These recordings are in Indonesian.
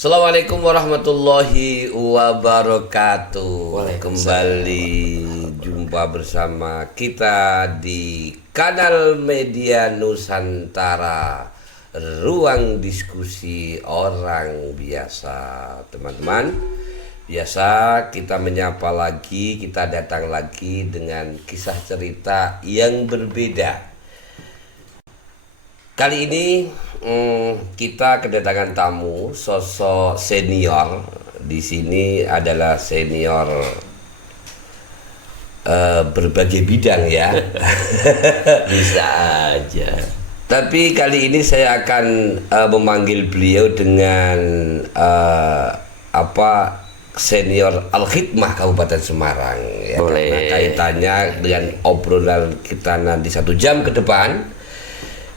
Assalamualaikum warahmatullahi wabarakatuh. Kembali jumpa bersama kita di kanal media Nusantara, ruang diskusi orang biasa. Teman-teman, biasa kita menyapa lagi, kita datang lagi dengan kisah cerita yang berbeda. Kali ini kita kedatangan tamu sosok senior. Di sini adalah senior berbagai bidang ya. Bisa aja. Tapi kali ini saya akan memanggil beliau dengan senior Al-Khidmah Kabupaten Semarang ya. Boleh. Karena kaitannya dengan obrolan kita nanti 1 jam ke depan.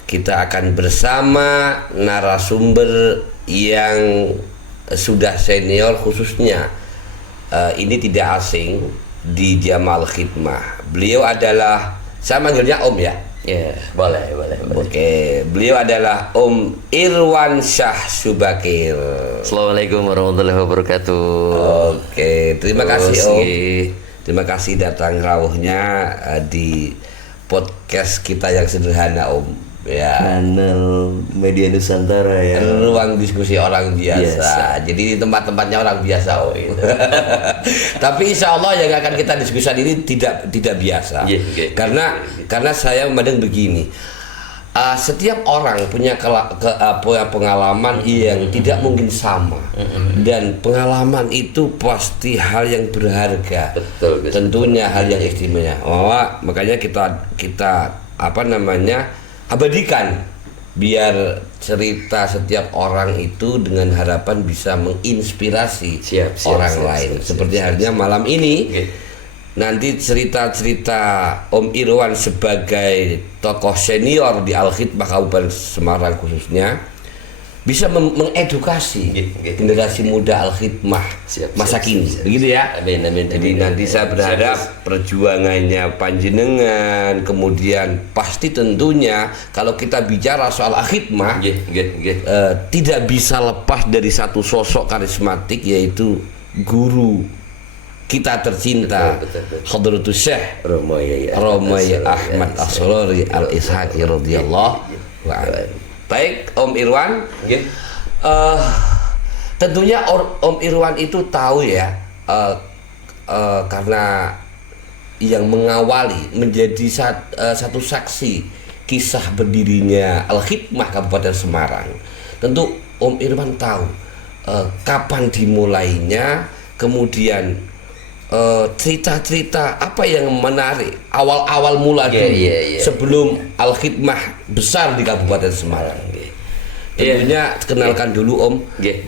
Kita akan bersama narasumber yang sudah senior, khususnya ini tidak asing di Jamal Khidmah. Beliau adalah, saya manggilnya Om ya? Ya, boleh. Oke, beliau adalah Om Irwan Syah Subakir. Assalamualaikum warahmatullahi wabarakatuh. Oke, terima kasih Om. Terima kasih datang rawuhnya di podcast kita yang sederhana Om. Ya, Kanal media Nusantara ya. ruang diskusi orang biasa. Jadi di tempat-tempatnya orang biasa oh. Tapi insya Allah yang akan kita diskusikan ini tidak biasa. Karena saya memandang begini, setiap orang punya pengalaman yang tidak mungkin sama, dan pengalaman itu pasti hal yang berharga. Betul. Tentunya hal yang istimewa. Makanya kita abadikan biar cerita setiap orang itu dengan harapan bisa menginspirasi orang lain. Seperti halnya malam ini. Nanti cerita-cerita Om Irwan sebagai tokoh senior di Al-Khidmah Kabupaten Semarang khususnya bisa mengedukasi generasi muda Al-Khidmah masa kini. Begitu ya? Amin. Jadi nanti saya berharap perjuangannya panjenengan, kemudian pasti tentunya kalau kita bicara soal Al-Khidmah tidak bisa lepas dari satu sosok karismatik, yaitu guru kita tercinta, Hadratus Syekh Romai Ahmad As-Surari Al-Ishaqi radhiyallahu anhu. Baik, Om Irwan. Tentunya Om Irwan itu tahu ya, karena yang mengawali menjadi satu saksi kisah berdirinya Al-Khidmah Kabupaten Semarang. Tentu Om Irwan tahu kapan dimulainya, kemudian cerita-cerita apa yang menarik awal mula dulu sebelum Al-Khidmah besar di Kabupaten Semarang. Tentunya kenalkan dulu Om,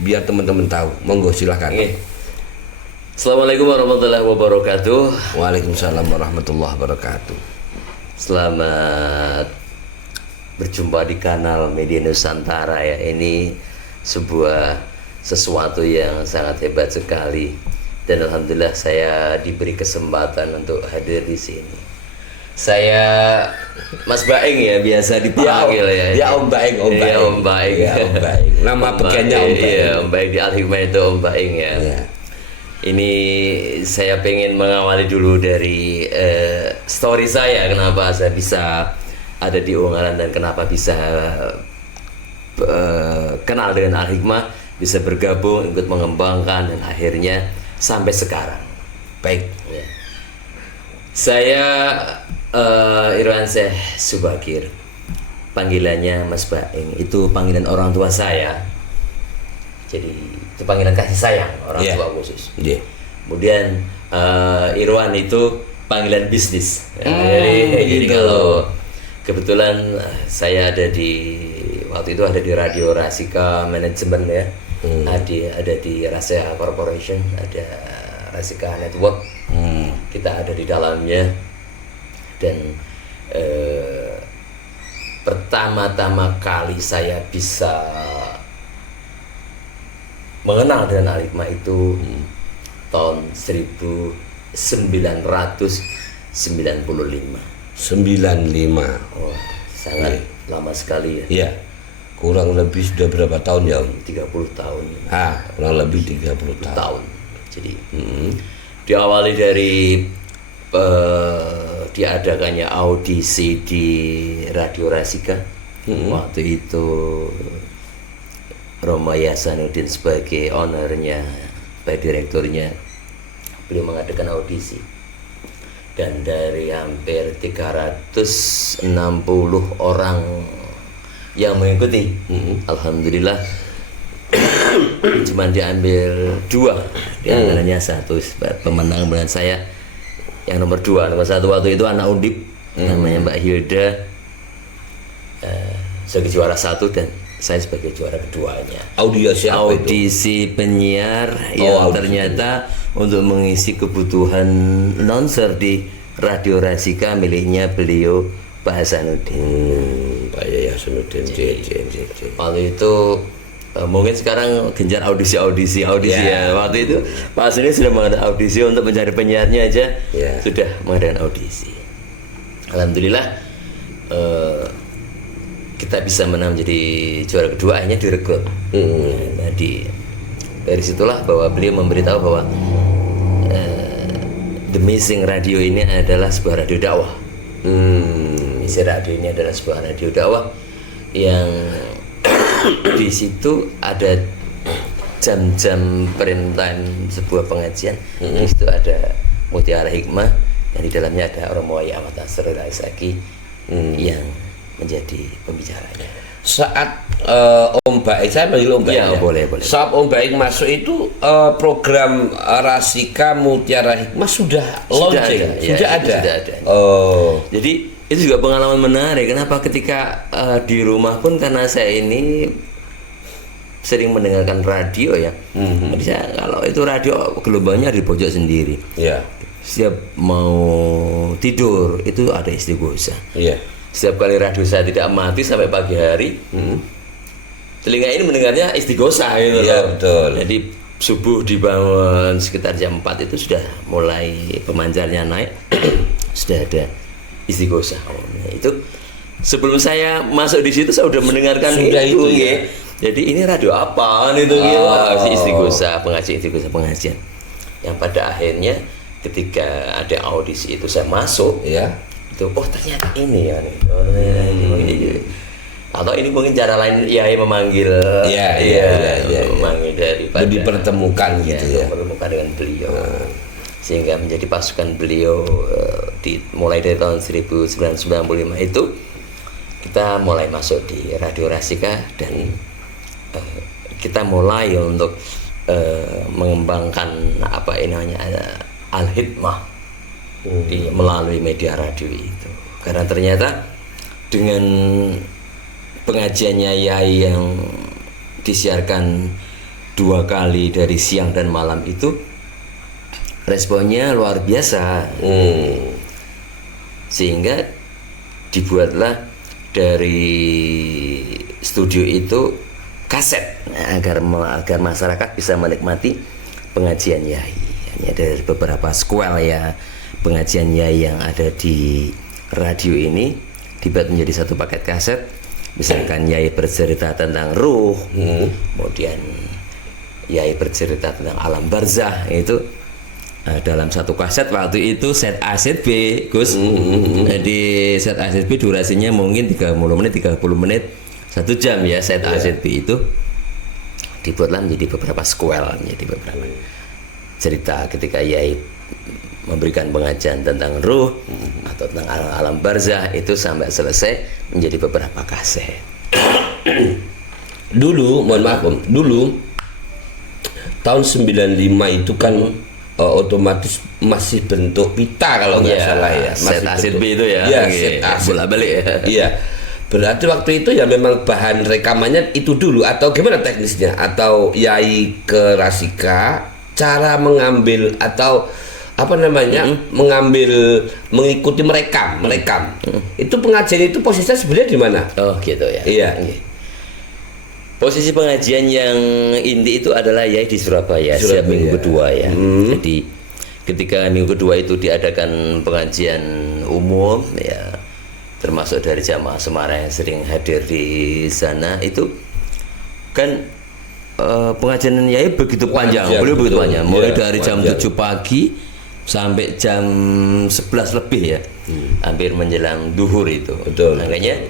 biar teman-teman tahu. Monggo silahkan. Assalamualaikum warahmatullahi wabarakatuh. Waalaikumsalam warahmatullahi wabarakatuh. Selamat berjumpa di kanal media Nusantara ya. Ini sesuatu yang sangat hebat sekali. Dan alhamdulillah saya diberi kesempatan untuk hadir di sini. Saya Mas Baeng ya, biasa dipanggil ya. Ya Om Baeng, Om Baeng. Nama pegannya Om Baeng. Iya, Om Baeng di Al-Khidmah itu Om Baeng ya. Ini saya pengen mengawali dulu dari story saya, kenapa saya bisa ada di Ungaran dan kenapa bisa kenal dengan Al-Khidmah, bisa bergabung, ikut mengembangkan, dan akhirnya sampai sekarang. Baik. Saya Irwan Syah Subakir. Panggilannya Mas Baeng. Itu panggilan orang tua saya. Jadi itu panggilan kasih sayang orang tua khusus. Kemudian Irwan itu panggilan bisnis. Jadi kalau kebetulan saya waktu itu ada di Radio Rasika Manajemen ya. Ada di Rasika Corporation, ada Rasika Network. Kita ada di dalamnya. Dan pertama-tama kali saya bisa mengenal dengan Al-Khidmah itu tahun 1995. 95. Oh, sangat lama sekali ya. Iya. Kurang lebih sudah berapa tahun ya Om? 30 tahun. Kurang lebih 30 tahun. Jadi diawali dari diadakannya audisi di Radio Rasika. Waktu itu Roma Yasanuddin sebagai ownernya, sebagai direkturnya, beliau mengadakan audisi. Dan dari hampir 360 orang yang mengikuti, alhamdulillah cuma diambil 2, di antaranya satu pemenang dengan saya. Yang nomor 2, nomor 1 waktu itu anak Undip, namanya Mbak Hilda, sebagai juara 1 dan saya sebagai juara keduanya. Audisi penyiar yang ternyata untuk mengisi kebutuhan announcer di Radio Rasika miliknya beliau Pak Hasanuddin. Pak Hasanuddin. Waktu itu mungkin sekarang gencar audisi ya. Waktu itu Pak Hasanuddin sudah mengadakan audisi untuk mencari penyiarnya aja, sudah mengadakan audisi. Alhamdulillah kita bisa menang jadi juara kedua, akhirnya direkrut. Jadi dari situlah bahwa beliau memberitahu bahwa The Missing Radio ini adalah sebuah radio dakwah. Missing Radio ini adalah sebuah radio dakwah yang di situ ada jam-jam prime time sebuah pengajian. Di situ ada Mutiara Hikmah yang di dalamnya ada Romo Ahmad Nasrul Aisaki yang menjadi pembicaranya. Saat Om Baik, saya panggil Om Baik ya? Boleh. Saat Om Baik masuk itu program Rasika Mutiara Hikmah sudah launching, sudah ada. Jadi itu juga pengalaman menarik. Kenapa ketika di rumah pun, karena saya ini sering mendengarkan radio ya. Jadi saya kalau itu radio gelombangnya di pojok sendiri. Setiap mau tidur itu ada istighosa. Setiap kali radio saya tidak mati sampai pagi hari, telinga ini mendengarnya istighosa gitu loh. Betul. Jadi subuh dibangun sekitar jam 4 itu sudah mulai pemancarnya naik, sudah ada istighosa. Itu sebelum saya masuk di situ saya sudah mendengarkan itu ya. Jadi ini radio apaan itu istighosa, pengajian. Yang pada akhirnya ketika ada audisi itu saya masuk, itu ternyata ini ya atau ini mungkin cara lain memanggil memanggil daripada dipertemukan mempertemukan dengan beliau sehingga menjadi pasukan beliau. Mulai dari tahun 1995 itu kita mulai masuk di Radio Rasika dan kita mulai untuk mengembangkan Al-Hikmah melalui media radio itu, karena ternyata dengan pengajiannya Yai yang disiarkan 2 kali dari siang dan malam itu responnya luar biasa. Sehingga dibuatlah dari studio itu kaset agar masyarakat bisa menikmati pengajian Yai. Hanya dari beberapa squel pengajian Yai yang ada di radio ini dibuat menjadi satu paket kaset. Misalkan Yai bercerita tentang ruh, kemudian Yai bercerita tentang alam barzah, itu dalam satu kaset. Waktu itu set A set B, Gus. Di set A set B durasinya mungkin 30 menit 1 jam ya. Set A set B itu dibuatlah menjadi beberapa squel, menjadi beberapa cerita ketika Yai memberikan pengajian tentang ruh atau tentang alam barzah, itu sampai selesai menjadi beberapa kaset. Dulu, mohon maaf Om, dulu tahun 95 itu kan otomatis masih bentuk pita kalau nggak salah ya. Set A set B itu ya. Set A bolak-balik ya. Iya. Berarti waktu itu ya memang bahan rekamannya itu dulu, atau gimana teknisnya? Atau Yai ke Rasika cara mengambil atau mengikuti merekam. Itu pengajian itu posisinya sebenarnya di mana? Oh gitu ya. Iya. Posisi pengajian yang inti itu adalah Yai di Surabaya setiap minggu kedua ya. Jadi ketika minggu kedua itu diadakan pengajian umum ya, termasuk dari jamaah Semarang yang sering hadir di sana itu kan pengajian Yai begitu panjang, beliau begitu panjang, mulai dari jam 7 pagi sampai jam 11 lebih ya, hampir menjelang duhur itu. Betul. Makanya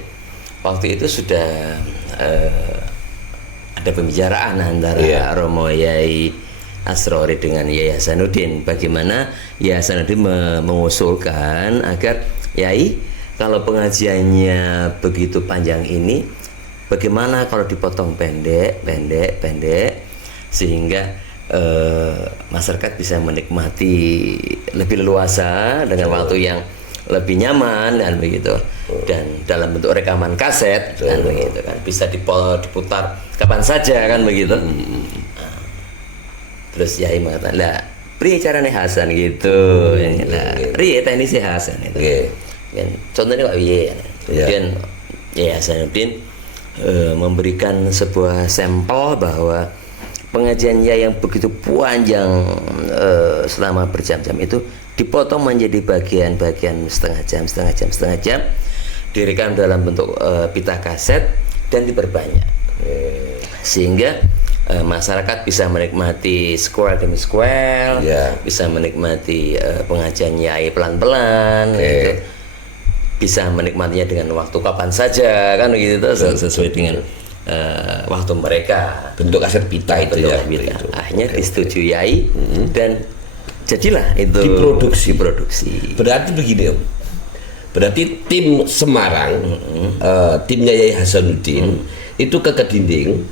waktu itu sudah ada pembicaraan antara Romo Yai Asrori dengan Yai Hasanuddin, bagaimana Yai Hasanuddin mengusulkan agar Yai, kalau pengajiannya begitu panjang ini, bagaimana kalau dipotong pendek sehingga masyarakat bisa menikmati lebih leluasa dengan waktu yang lebih nyaman dan begitu, dan dalam bentuk rekaman kaset kan begitu kan, bisa diputar kapan saja kan begitu. Terus Yai mengatakan, lah pri carane Hasan gitu, lah pri teknisi Hasan itu. Kan contohnya Pak Wiye. Kemudian Yai Hasanuddin memberikan sebuah sampel bahwa pengajiannya yang begitu panjang selama berjam-jam itu dipotong menjadi bagian-bagian setengah jam, direkam dalam bentuk pita kaset dan diperbanyak, sehingga masyarakat bisa menikmati square demi square, bisa menikmati pengajian Yai pelan-pelan, gitu. Bisa menikmatinya dengan waktu kapan saja kan gitu, sesuai dengan waktu mereka. Bentuk kaset pita itu ya. Akhirnya disetujui Yai dan jadilah itu diproduksi. Berarti begini Om. Berarti tim Semarang, timnya Yai Hasanuddin itu ke Kedinding,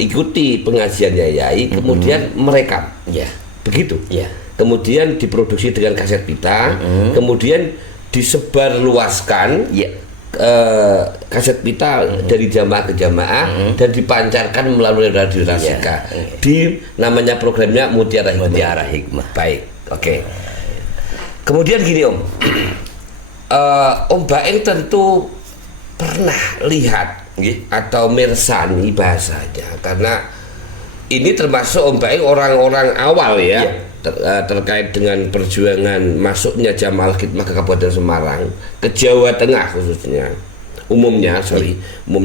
ikuti pengajiannya Yai, kemudian merekam. Begitu. Kemudian diproduksi dengan kaset pita, kemudian disebarluaskan kaset pita dari jamaah ke jamaah dan dipancarkan melalui radio Rasika di namanya programnya Mutiara Hikmah. Baik, oke. Kemudian gini Om, Om Baeng tentu pernah lihat atau mersani bahasanya, karena ini termasuk Om Baeng orang-orang awal ya. Terkait dengan perjuangan masuknya Jamaah Khidmah ke Kabupaten Semarang, ke Jawa Tengah khususnya, umumnya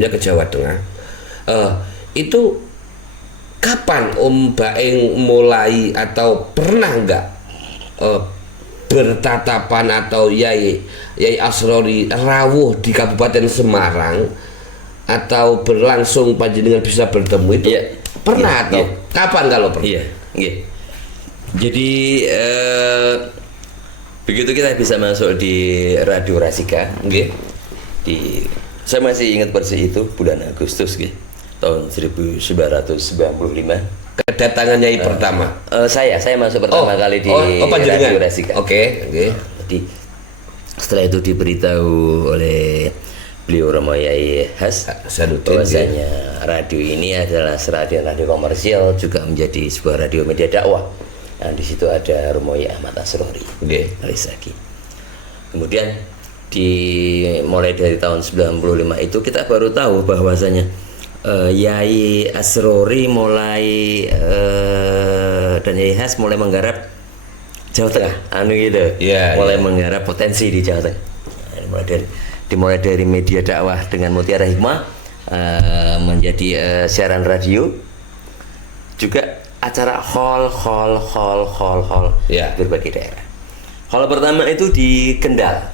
ke Jawa Tengah. Itu kapan Om Baeng mulai atau pernah nggak bertatapan atau Yai Asrori rawuh di Kabupaten Semarang atau berlangsung panjenengan bisa bertemu itu? Pernah atau kapan kalau pernah? Jadi begitu kita bisa masuk di Radio Rasika, saya masih ingat persis itu bulan Agustus tahun 1995. Kedatangan Yai pertama. Saya masuk pertama kali di Radio Rasika. Jadi setelah itu diberitahu oleh beliau Romo Yai Hasanuddin bahwasanya radio ini adalah radio komersial, juga menjadi sebuah radio media dakwah. Nah, di situ ada Romo Yai Ahmad Asrori, Alisaki. Kemudian mulai dari tahun 95 itu kita baru tahu bahwasanya Yai Asrori mulai dan Yai Has mulai menggarap Jawa Tengah, mulai menggarap potensi di Jawa Tengah. Dimulai dari media dakwah dengan Mutiara Hikmah, menjadi siaran radio, juga acara hall berbagai daerah. Hall pertama itu di Kendal.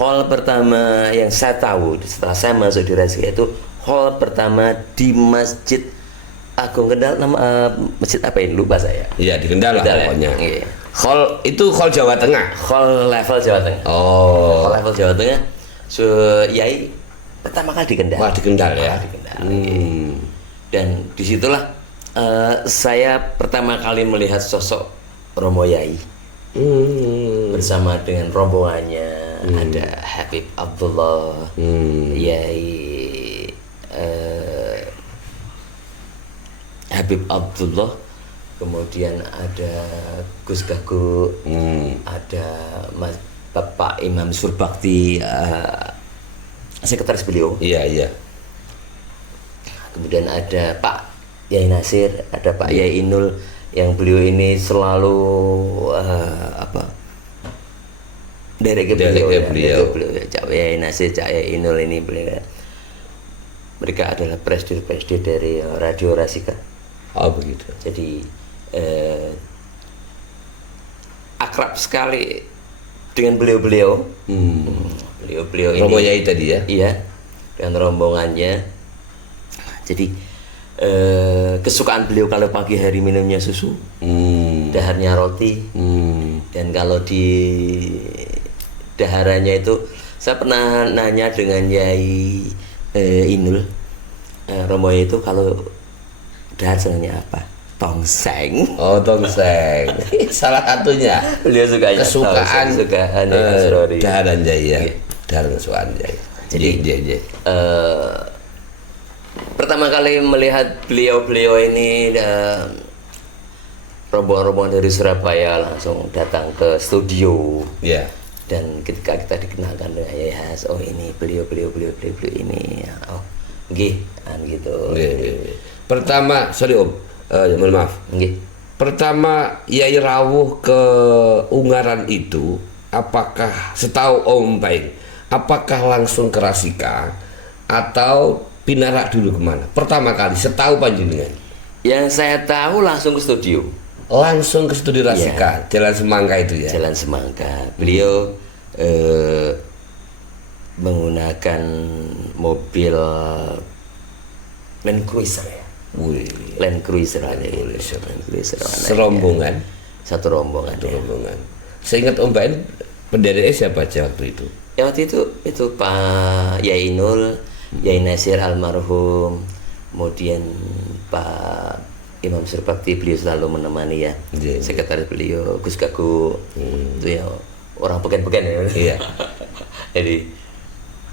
Hall pertama yang saya tahu setelah saya masuk di Rasika itu hall pertama di Masjid Agung Kendal, nama masjid apa ini lupa saya. Iya, di Kendal lah pokoknya. Hall itu hall Jawa Tengah. Hall level Jawa Tengah. Hall level Jawa Tengah. So Yai pertama kali di Kendal. Wah, di Kendal ya. Dan disitulah saya pertama kali melihat sosok Romo Yai bersama dengan rombongannya. Ada Habib Abdullah, Yai Habib Abdullah, kemudian ada Gus Gago, ada Bapak Imam Surbakti, sekretaris beliau. Kemudian ada Pak Yai Nasir, ada Pak Yai Inul, yang beliau ini selalu dari ke beliau ya. Cak Yai Nasir, Cak Yai Inul ini mereka adalah presiden dari Radio Rasika. Oh begitu. Jadi akrab sekali dengan beliau-beliau. Beliau-beliau ini. Romo Yai tadi ya? Iya, dengan rombongannya. Jadi kesukaan beliau kalau pagi hari minumnya susu, daharnya roti, dan kalau di daharannya itu saya pernah nanya dengan Yai Inul, Romo Yai itu kalau dahar senangnya apa? Tongseng. Oh tongseng. Salah satunya. Beliau suka kesukaan Asrori. Daharan Jaya. Daharan kesukaan Jaya. Jadi pertama kali melihat beliau ini rombongan dari Surabaya langsung datang ke studio. Ya. Dan ketika kita dikenalkan dengan Yai Has, oh ini beliau ini. Oh, nggih, gitu. Pertama, sorry Om, mohon maaf. Nggih. Pertama Yai rawuh ke Ungaran itu, apakah setahu Om Baing, apakah langsung ke Rasika atau pinarak dulu kemana? Pertama kali, setahu panjenengan. Yang saya tahu langsung ke studio. Langsung ke studio Rasika, ya. Jalan Semangka itu ya? Jalan Semangka. Beliau menggunakan mobil Land Cruiser ya. Land Cruiser aja gitu. Serombongan? Satu rombongan. Seingat Om Bain, penderanya siapa aja waktu itu? Ya waktu itu Pak Yai Inul, Yai Nasir almarhum, kemudian Pak Imam Surbakti, beliau selalu menemani ya. Sekretaris beliau Gus Gago, itu ya orang peken-peken ya. Iya. Jadi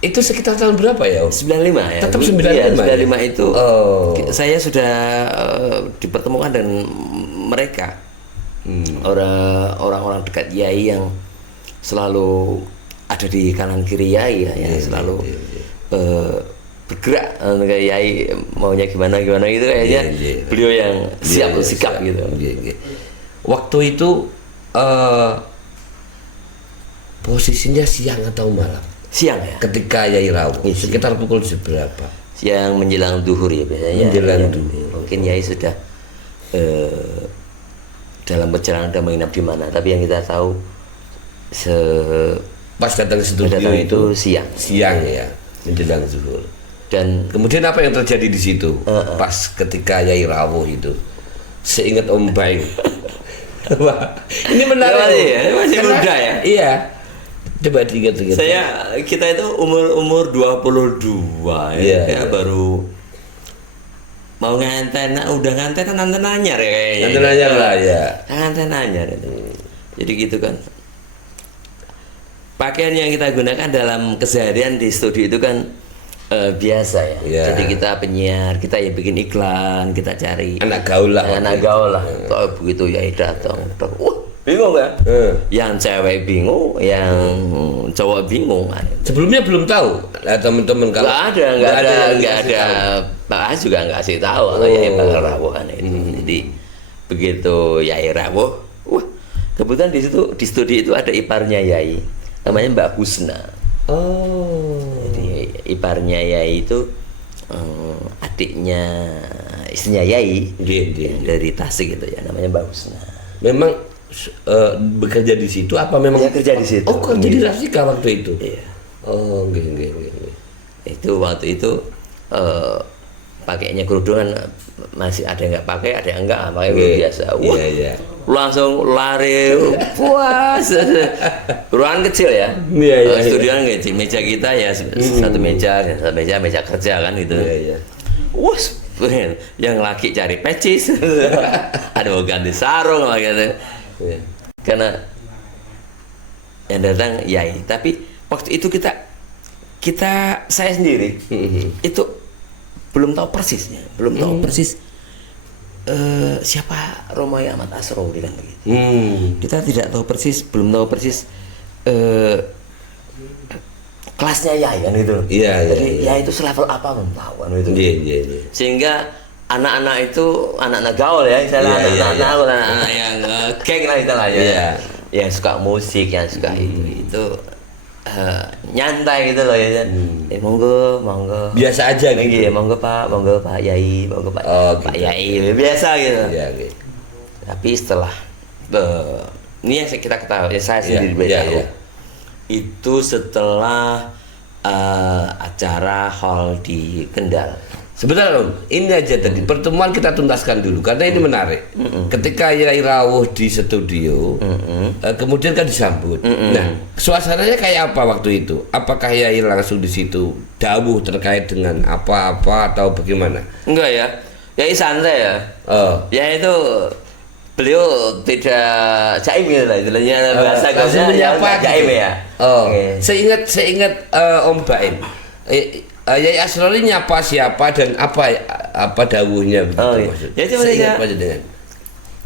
itu sekitar tahun berapa ya? 95 ya. Tetap 95. Ya, 95 itu saya sudah dipertemukan dengan mereka. Orang-orang dekat Yai yang selalu ada di kanan kiri Yai ya, yang selalu bergerak kayak Yai maunya gimana gitu kayaknya. Beliau yang siap sikap gitu. Waktu itu posisinya siang atau malam? Siang ya. Ketika Yai rawuh, sekitar pukul berapa? Siang menjelang duhur ya biasanya. Menjelang duhur. Mungkin Yai sudah dalam perjalanan dan menginap di mana. Tapi yang kita tahu pas datang ke studio itu siang. Siang ya, menjelang zuhur. Dan kemudian apa yang terjadi di situ? Pas ketika Yai rawuh itu, seingat Om Baing. Wah, ini menarik ya, masih muda ya. Iya. Coba diingat. Kita itu umur 22 ya, baru mau nganten, udah nganten anyar ya kayaknya. Nganten anyar lah ya. Nganten anyar itu. Jadi gitu kan. Pakaian yang kita gunakan dalam keseharian di studio itu kan biasa ya. Yeah. Jadi kita penyiar, kita ya bikin iklan, kita cari anak gaul lah. Kalau begitu ya datang. Bingung kan? Yang cewek bingung, yang cowok bingung. Sebelumnya belum tahu teman-teman kalau nggak ada. Pak juga nggak kasih tahu kalau Yai bakal rawuhan itu. Jadi begitu Yai rawuh, kebetulan di studio itu ada iparnya Yai, namanya Mbak Husna. Jadi iparnya Yai itu adiknya istrinya Yai dari Tasik gitu ya, namanya Mbak Husna. Memang bekerja di situ apa memang? Ya, kerja di situ. Oh, kerja di Rasika waktu itu. Iya. Oh, nggih. Itu waktu itu pakainya kerudungan masih ada yang nggak pakai, ada yang enggak pakai biasa. Wah, iya. Langsung lari puas. Ruangan kecil ya. Studio kecil, meja kita ya satu meja kerja kan gitu. Iya. Wah, yang laki cari pecis. Ada mau ganti sarung gitu. Karena yang datang Yai, tapi waktu itu saya sendiri itu belum tahu persisnya, siapa Romo Yai Ahmad Asrori kan begitu. Kita tidak tahu persis, belum tahu persis kelasnya Yai kan gitu. Jadi Yai itu selevel apa belum tahu kan gitu. Sehingga anak-anak itu anak-anak gaul ya, misalnya anak-anak yang geng lah istilahnya. yang suka musik, yang suka itu nyantai gitu loh ya. Monggo. Biasa aja gitu. Iya, monggo Pak Yai, monggo Pak Pak Yai, biasa gitu. Iya, gitu. Tapi setelah ini yang kita ketahui, saya sendiri tahu. Itu setelah acara hall di Kendal. Sebentar Om, ini aja tadi pertemuan kita tuntaskan dulu karena ini menarik. Ketika Yai Rawuh di studio, kemudian kan disambut. Nah, suasananya kayak apa waktu itu? Apakah Yai langsung di situ dawuh terkait dengan apa-apa atau bagaimana? Enggak ya, Yai santai ya. Ya itu beliau tidak jaim gitu lah, istilahnya bahasa langsung menyapa jaim gitu. ya. Seingat Om Baim. Yai Asrori nyapa siapa dan apa dawuhnya begitu maksudnya. Ya cuma seingat aja dengan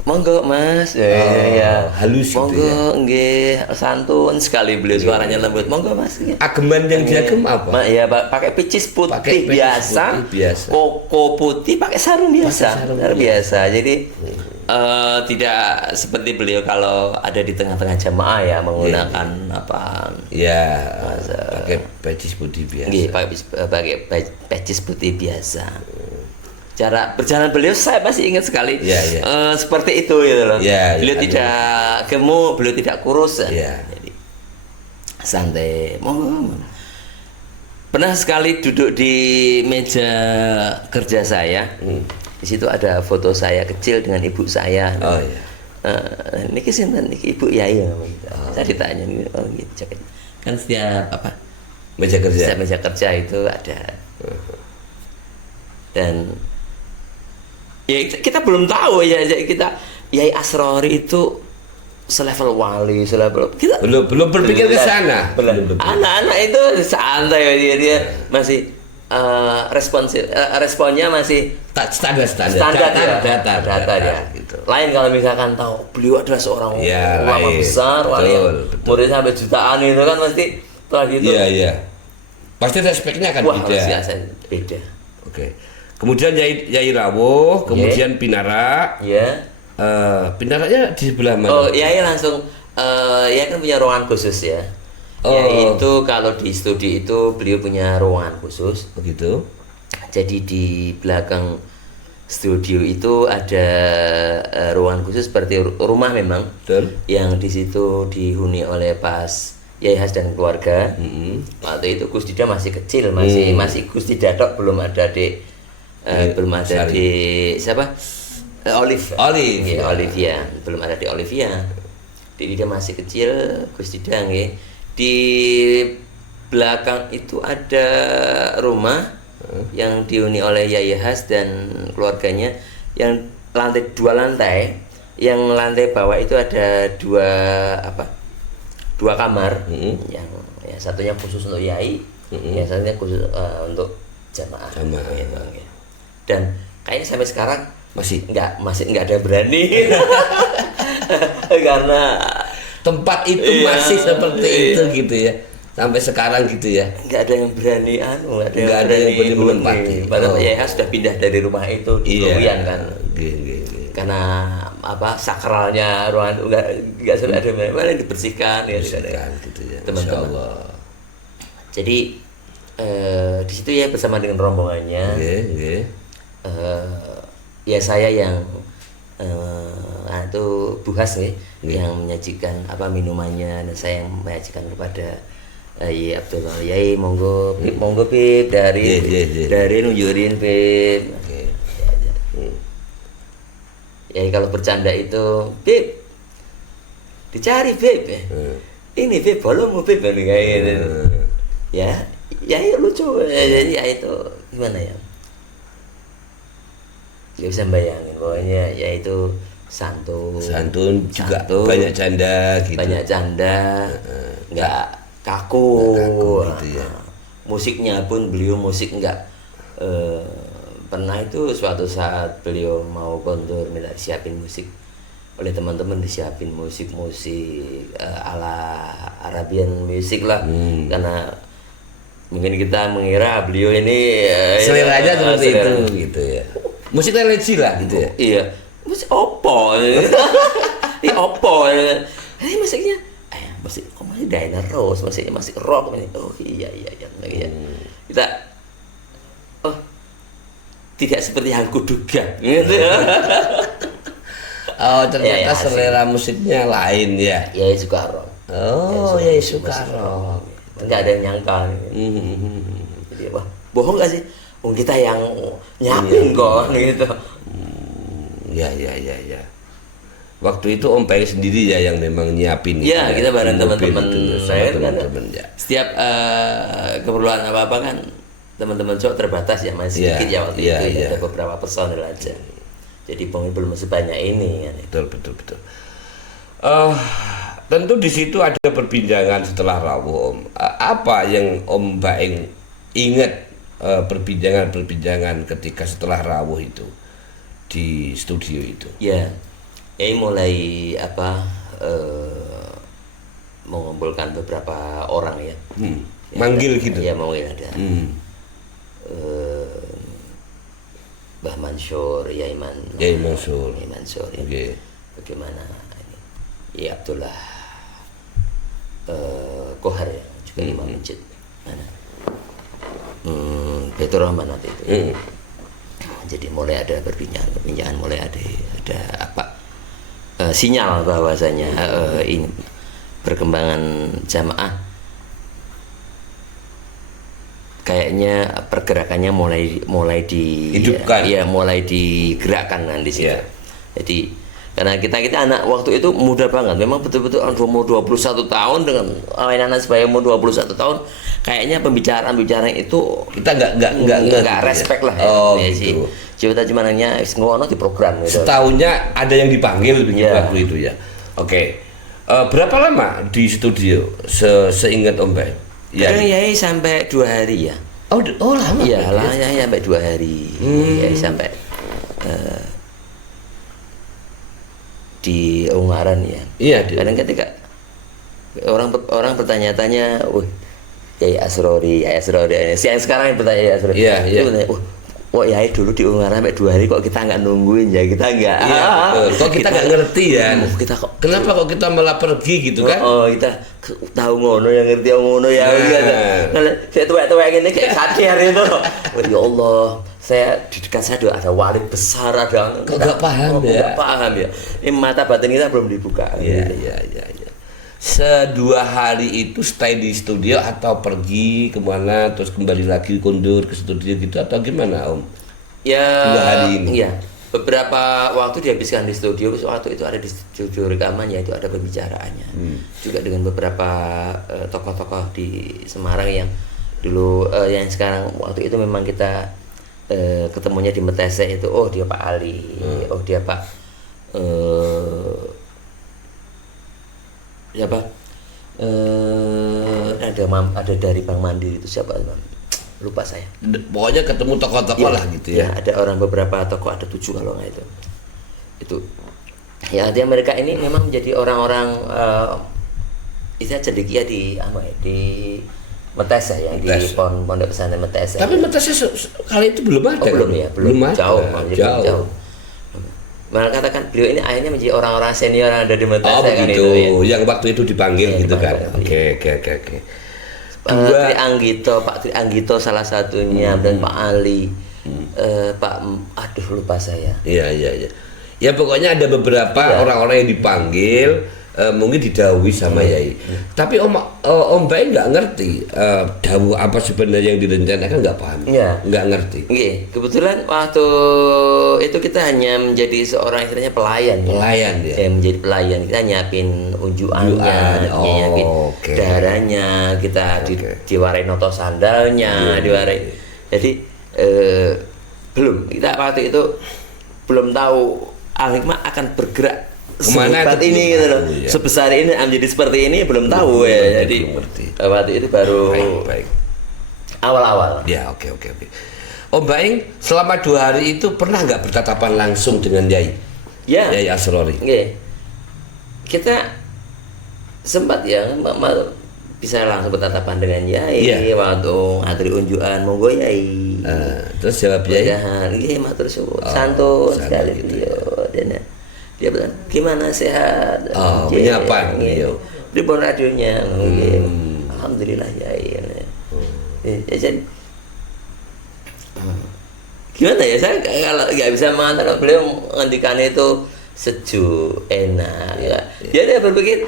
monggo Mas. Ya. Halus monggo, gitu ya. Nggih, santun sekali beliau, suaranya lembut. Monggo Mas. Ageman yang diagem apa? Ya pakai picis putih biasa. Koko putih pakai sarung biasa. Sarung biasa. Jadi tidak seperti beliau kalau ada di tengah-tengah jamaah ya menggunakan apa? Ya, pakai pecis putih biasa. Iya, pakai pecis putih biasa. Cara berjalan beliau saya masih ingat sekali. Seperti itu gitu loh. Beliau tidak gemuk, beliau tidak kurus. Jadi santai. Pernah sekali duduk di meja kerja saya. Di situ ada foto saya kecil dengan ibu saya. Niki sinten niki Ibu Yai gitu. Saya ditanya gitu. Kan setiap meja kerja. Setiap meja kerja itu ada. Dan ya kita belum tahu ya kita Yai Asrori itu selevel wali, kita belum berpikir ke sana. Anak-anak itu santai dia masih responnya masih standar data dia. Gitu. Lain kalau misalkan tahu beliau adalah seorang ulama besar, wali murid sampai jutaan itu kan pasti setelah gitu. Iya. Pasti respeknya akan beda. Oke. Kemudian Yai Rawuh, kemudian Pinara. Pinaranya di sebelah mana? Yai langsung Yai kan punya ruangan khusus ya. Yaitu kalau di studi itu beliau punya ruangan khusus. Begitu. Jadi di belakang studio itu ada ruangan khusus seperti rumah memang. Betul. Yang di situ dihuni oleh Pas Yai Has dan keluarga. Waktu itu Gus Dida masih kecil, masih Gus Dida tok, belum ada belum ada di siapa? Olivia. Belum ada di Olivia. Dia masih kecil, Gus Dida nggih. Di belakang itu ada rumah yang dihuni oleh Yai Has dan keluarganya, yang dua lantai. Yang lantai bawah itu ada dua kamar. Yang satunya khusus untuk Yai, yang satunya khusus untuk jamaah. Gitu. Dan kayaknya sampai sekarang masih nggak ada yang berani karena tempat itu masih seperti itu gitu ya, sampai sekarang gitu ya. Nggak ada yang berani nggak ada yang berani menempati. Padahal Yai Has sudah pindah dari rumah itu di Kewian kan. Karena sakralnya ruangan nggak sampai ada yang dibersihkan ya, gitu ya. Teman-teman. Jadi di situ ya bersama dengan rombongannya. Ya saya yang itu Buhas nih yang menyajikan minumannya, dan saya yang menyajikan kepada Yai Abdullah. Yai monggo Pip dari nunjukin Pip. Yai kalau bercanda itu Pip dicari Pip. Ini Pip bolongmu Pip kayak gitu. Ya lucu. Jadi itu gimana ya? Gak bisa bayangin, pokoknya yaitu santun juga banyak canda gitu. Nggak kaku gitu ya. Musiknya pun beliau nggak pernah itu suatu saat beliau mau kontur minta siapin musik oleh teman-teman, disiapin musik ala Arabian music lah. Karena mungkin kita mengira beliau ini seleranya seperti itu gitu ya. Musik religi lah gitu ya. Iya. Musik opo. Ini opo. Ini musiknya musik kok masih diner rose, masih rock ini. Oh iya. Kita tidak seperti yang kuduga gitu. Oh, ternyata selera musiknya lain ya. Ya suka rock. Oh, ya suka rock. Enggak ada yang nyangka. Jadi bohong gak sih? Kita yang nyiapin kok gitu. Ya. Waktu itu Om Baing sendiri ya yang memang nyiapin. Iya, kita bareng teman-teman. Saya teman-teman ya. Setiap keperluan apa-apa kan teman-teman cowok terbatas ya, masih sedikit ya waktu itu. Ada beberapa personil aja. Jadi belum sebanyak ini kan. Betul. Tentu di situ ada perbincangan setelah rawuh Om. Apa yang Om Baing ingat perbincangan ketika setelah rawuh itu di studio itu? Ya, mulai mengumpulkan beberapa orang ya. Manggil gitu? Ya, manggil ada. Mbah Mansur, Yai Mansur. Ya. Okay. Bagaimana ini? Ya Abdullah Kohar ya, juga imam masjid. Mana? Betul Rahman waktu itu. Jadi mulai ada perbincangan, mulai ada sinyal bahwasanya ini perkembangan jamaah kayaknya pergerakannya mulai hidupkan. Mulai digerakkan kan di situ. Yeah. Jadi karena kita anak waktu itu muda banget, memang betul-betul umur 21 tahun dengan anak sebaya umur 21 tahun, kayaknya pembicaraan itu kita nggak respect lah. Oh ya gitu. Kita cuma hanya ngono di program gitu. Setahunnya ada yang dipanggil begitu waktu itu ya. Oke. Berapa lama di studio seingat Om Baing? Yai sampai 2 hari ya. Oh lama. Iya, ya sampai 2 hari. Yai sampai di Ungaran ya. Iya. Kadang ketika orang bertanya-tanya, Yai Asrori. Yang sekarang yang bertanya Yai Asrori. Iya. Yai dulu di Ungaran sampai 2 hari kok kita nggak nungguin ya, kita nggak. Iya, kok kita nggak ngerti ya. Kenapa kok kita malah pergi gitu kan? Kita tahu ngono yang ngerti ngono ya. Kalau saya tua-tua gini kayak sadar itu. Ya Allah, saya di dekat saya ada wali besar, ada. Kok nggak paham ya? Nggak paham ya. Ini mata batin kita belum dibuka. Iya. 2 hari itu stay di studio atau pergi kemana terus kembali lagi kundur ke studio gitu atau gimana Om? Ya. 2 hari ini. Iya. Beberapa waktu dihabiskan di studio. Waktu itu ada di studio rekaman, yaitu ada pembicaraannya. Juga dengan beberapa tokoh-tokoh di Semarang yang dulu yang sekarang waktu itu memang kita ketemunya di Metese itu. Oh dia Pak Ali. Oh dia Pak siapa? Ada dari Bank Mandiri itu siapa? Lupa saya. Pokoknya ketemu tokoh-tokoh lah gitu ya. Ada beberapa tokoh, ada 7 kalau nggak itu. Ya artinya mereka ini memang menjadi orang-orang istilah cendekia di Metese ya, di pondok pesantren Metese. Tapi Metese kali itu belum ada. Belum ada. Jauh. Malah katakan beliau ini akhirnya menjadi orang-orang senior yang ada di Metese. Oh begitu, kan itu, ya. Yang waktu itu dipanggil gitu kan. Oke. Pak Tri Anggito salah satunya, dan Pak Ali, lupa saya. Iya. Ya pokoknya ada beberapa orang-orang yang dipanggil, mungkin didhawuhi sama Yai. Tapi Om Baing nggak ngerti dawuh apa sebenarnya yang direncanakan, nggak paham. Iya. Nggak ngerti. Kebetulan waktu itu kita hanya menjadi seorang istilahnya pelayan ya. Menjadi pelayan, kita nyiapin unjukannya, nyiapin darahnya, kita diwarai noto sandalnya, diwarai. Jadi kita waktu itu belum tahu Al-Hikmah akan bergerak kemana ini gitu loh. Ya. Sebesar ini menjadi seperti ini belum tahu ya. Jadi waktu itu baru baik. Awal-awal. Ya, oke. Om Baing selama 2 hari itu pernah nggak bertatapan langsung dengan Yai? Ya. Yai Asrori. Kita sempat ya bisa langsung bertatapan dengan Yai. Waktu ngatri unjukan monggo Yai. Terus jawab Yai. Matur suwun. Santun sekali gitu beliau. Dan Dia bilang gimana sehat, menyapa beliau. Pripun radionya, alhamdulillah ya. Jadi gimana ya, saya kalau nggak bisa mengatakan beliau ngendikan itu sejuk, enak. Ya. Dia berpikir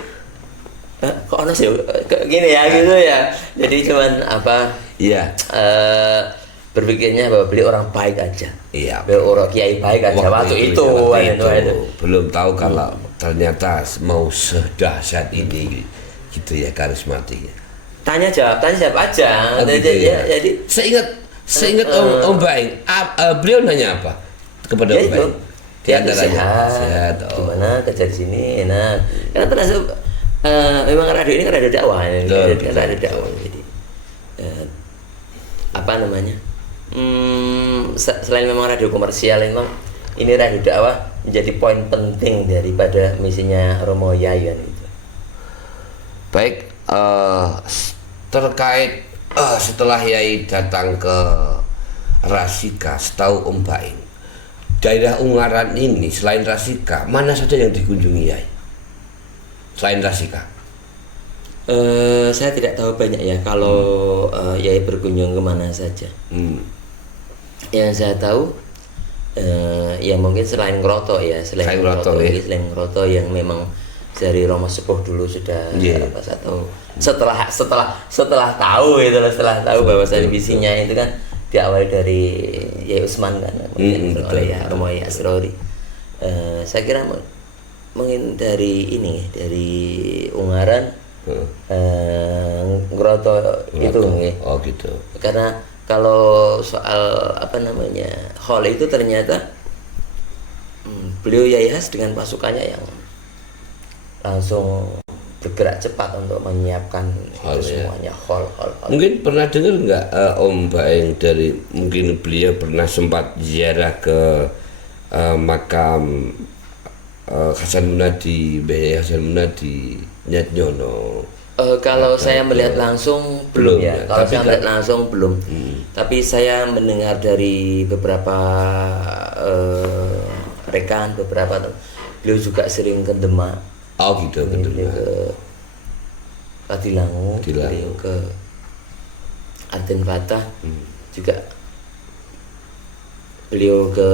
kok ono sih gini ya gitu ya. Jadi cuman apa? Iya. Berpikirnya bahwa beliau orang baik aja. Iya. Beliau orang kiai baik aja waktu itu. Belum tahu kalau ternyata mau sedahsyat ini gitu ya, karismatik. Tanya jawab aja. Gitu ya. Jadi seingat Om Baing, beliau nanya apa kepada Om Baing? Dia sehat. Gimana kerja di sini enak. Karena terasa memang radio ini kan radio dakwah, radio dakwah. Jadi apa namanya? Selain memang radio komersial, memang ini radio dakwah menjadi poin penting daripada misinya Romo Yayan itu. Baik, terkait setelah Yai datang ke Rasika, setahu Om Baing, daerah Ungaran ini selain Rasika mana saja yang dikunjungi Yai? Selain Rasika? Saya tidak tahu banyak ya kalau Yai berkunjung kemana saja. Yang saya tahu ya mungkin selain Ngroto ya, selain Ngroto yang memang dari Romo Sepuh dulu sudah apa saya tahu. Setelah tahu itu, setelah tahu bahwa visinya itu kan diawali dari Yai Usman kan, oleh ya Romo Yai Asrori. Saya kira mungkin dari ini, dari Ungaran, Ngroto itu ya. Oh gitu. Karena kalau soal apa namanya hall itu ternyata beliau Yai Has dengan pasukannya yang langsung bergerak cepat untuk menyiapkan hall, itu semuanya hall. Mungkin pernah dengar nggak Om Baing dari mungkin beliau pernah sempat ziarah ke makam Hasan Munadi, Baya Hasan Munadi, Nyat Nyono. Kalau saya melihat langsung belum ya. Kalau saya melihat langsung belum. Tapi saya mendengar dari beberapa rekan, beliau juga sering ke Demak. Oh gitu, ke Demak. Ke Patilangu, beliau ke Arten Fatah, juga beliau ke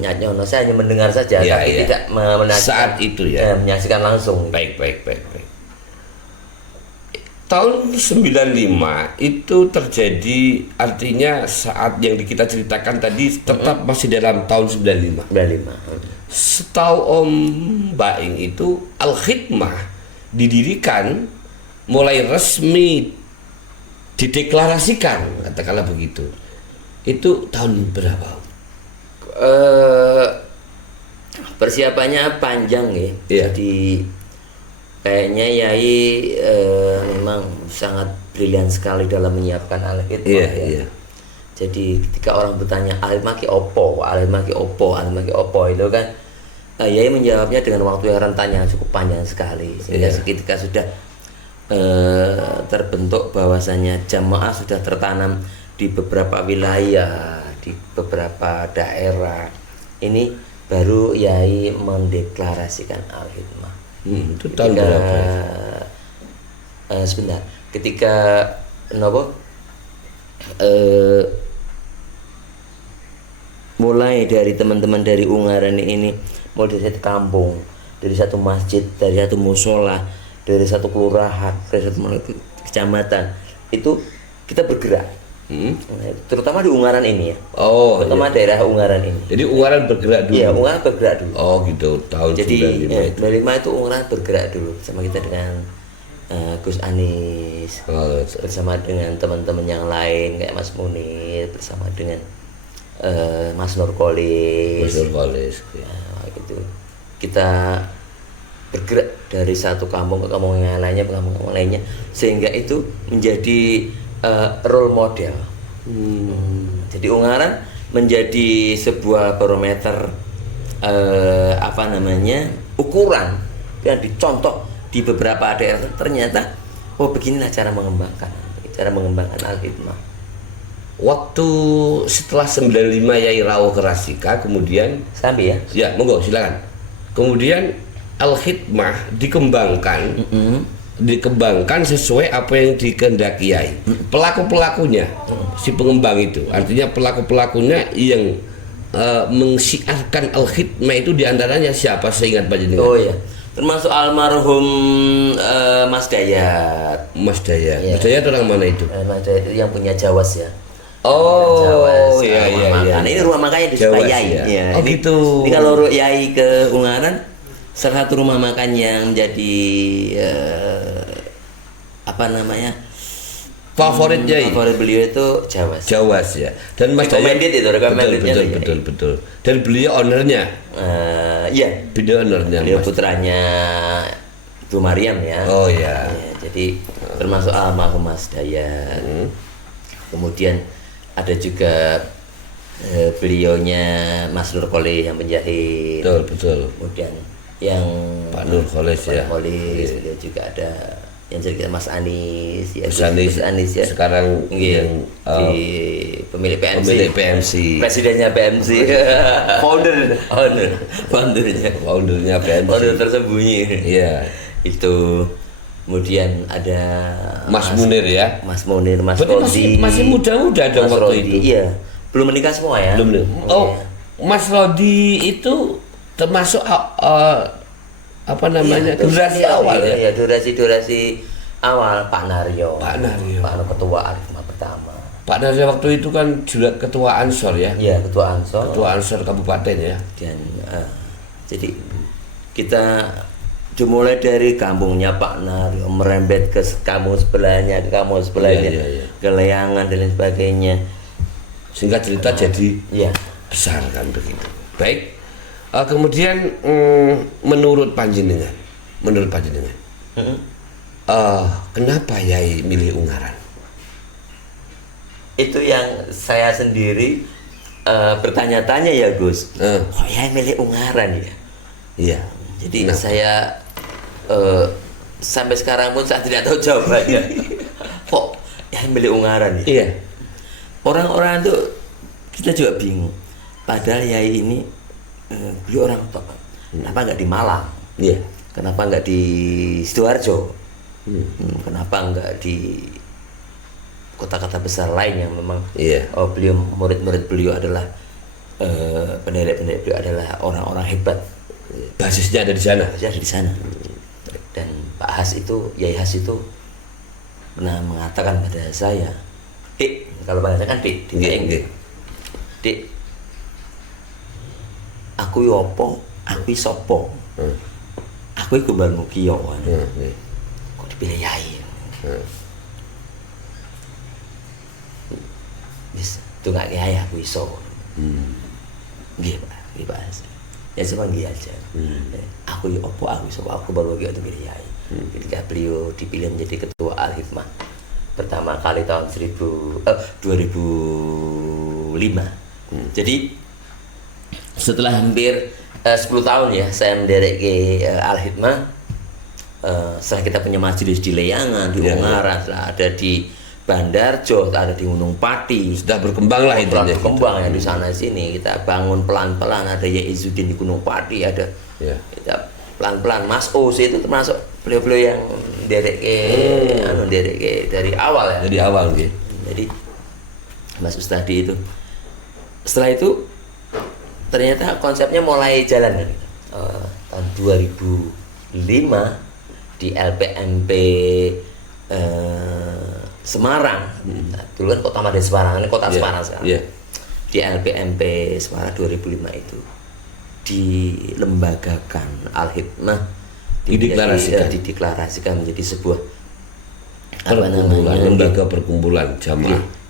Nyat Nyono. Saya hanya mendengar saja, tapi tidak saat itu ya. Menyaksikan langsung. Baik. Tahun 95 itu terjadi, artinya saat yang kita ceritakan tadi tetap masih dalam tahun 95. Setahu Om Baing itu Al-Khidmah didirikan mulai resmi dideklarasikan, katakanlah begitu. Itu tahun berapa? Persiapannya panjang ya. Jadi kayaknya Yai memang sangat brilian sekali dalam menyiapkan Al-Khidmah. Jadi ketika orang bertanya Al-Khidmah ki opo itu kan, Yai menjawabnya dengan waktu yang rentan yang cukup panjang sekali, sehingga ketika sudah terbentuk bahwasanya jamaah sudah tertanam di beberapa wilayah, di beberapa daerah, ini baru Yai mendeklarasikan Al-Khidmah. Itu tahun berapa? Sebentar, ketika mulai dari teman-teman dari Ungaran ini, mulai dari satu kampung, dari satu masjid, dari satu musola, dari satu kelurahan, dari satu kecamatan, itu kita bergerak. Terutama di Ungaran ini ya. Terutama daerah Ungaran ini. Jadi Ungaran bergerak dulu. Iya, Ungaran bergerak dulu. Oh gitu, tahun 95 itu Ungaran bergerak dulu sama kita dengan Gus Anis, bersama dengan teman-teman yang lain kayak Mas Munir, bersama dengan Mas Nurkolis. Gitu. Kita bergerak dari satu kampung ke kampung yang lainnya, sehingga itu menjadi role model. Jadi Ungaran menjadi sebuah barometer ukuran yang dicontoh di beberapa daerah. Ternyata beginilah cara mengembangkan Al-Khidmah. Waktu setelah 95 Yai rawuh ke Rasika, kemudian sampai ya. Ya, monggo silakan. Kemudian al-khidmah dikembangkan sesuai apa yang dikehendaki Yai. Pelaku-pelakunya si pengembang itu, artinya pelaku-pelakunya yang mensiarkan al-khidmah itu diantaranya siapa seingat panjenengan? Oh ya, termasuk almarhum Mas Dayat. Mas Dayat. Ya. Mas Dayat orang mana itu? Mas Dayat itu yang punya Jawas ya. Oh iya iya. Ini rumah makannya di Jawas, Yai. ya. Ya, Oh ini, gitu. Ini kalau Yai ke Ungaran, salah satu rumah makan yang jadi apa namanya? Favoritnya Favorit beliau itu Jawas. Jawas ya. Dan Mas Dayat betul. Dan beliau ownernya. Iya. Beliau ownernya. Beliau putranya Ibu Maryam ya. Oh ya. Jadi termasuk almarhum Mas Dayat. Kemudian ada juga beliaunya Mas Nur Kole yang penjahit. Betul. Kemudian yang Pak Nur Kholis ya. Beliau juga ada yang jadi Mas Anis ya. Mas Anis ya. Sekarang yang pemilik PMC. Pemilik PMC. Presidennya PMC. Foundernya PMC. Founder tersembunyi. Iya. Itu kemudian ada Mas Munir ya. Mas Munir, Mas Rodi. Masih muda-muda dong waktu itu. Iya. Belum menikah semua ya? Belum. Oh, Mas Rodi itu termasuk apa namanya? Generasi awal ya. Iya, durasi awal Pak Naryo. Pak Naryo ketua Alhikmah pertama. Pak Naryo waktu itu kan juga ketua Ansor ya. Iya, ketua Ansor. Ketua Ansor kabupaten ya. Dan jadi kita dimulai dari kampungnya Pak Naryo, merembet ke kampung sebelahnya, Iya. ke Leangan dan lain sebagainya. Singkat cerita jadi Iya. besar kan begitu. Baik. Kemudian menurut panjenengan, kenapa Yai milih Ungaran? Itu yang saya sendiri bertanya-tanya ya Gus. Kok Yai milih Ungaran ya? Iya. Jadi saya sampai sekarang pun saya tidak tahu jawabannya. Kok Yai milih Ungaran ya? Iya. Orang-orang itu kita juga bingung. Padahal Yai ini beliau orang tua. Kenapa nggak di Malang? Iya. Kenapa nggak di Sidoarjo? Kenapa nggak di kota-kota besar lain yang memang beliau murid-murid beliau adalah pendiri-pendiri beliau adalah orang-orang hebat. Basisnya ada di sana. Dan Pak Has itu, Yai Has itu pernah mengatakan pada saya, Dik, kalau bahasa kan Dik, Dik, aku yopo, aku sopo, aku iku Mbah Mugiyo, kok dipilih Yai. Bis, tunggu Yai aku iso. Nggih Pak, ya cuma nggih aja. Aku yopo, aku sopo, aku baru lagi untuk pilih Yai. Ketika beliau dipilih menjadi ketua Al-Hikmah pertama kali tahun 2005. Jadi setelah hampir 10 tahun ya saya menderek Al-Hikmah, setelah kita punya majelis di Leangan, di Ungaran, setelah ada di Bandarjo, ada di Gunung Pati, sudah berkembang lah itu. Berkembang ya di sana sini kita bangun pelan-pelan, ada Yai Izzuddin di Gunung Pati, ada kita pelan-pelan. Mas Os itu termasuk beliau-beliau yang derek dari awal ya. Dari awal gitu. Jadi Mas Ustadi itu setelah itu ternyata konsepnya mulai jalan tahun 2005 di LPMP Semarang. Dulu kan Kota Madya Semarang, ini Kota Semarang sekarang. Di LPMP Semarang 2005 itu dilembagakan Al-Hikmah, dideklarasikan menjadi sebuah lembaga perkumpulan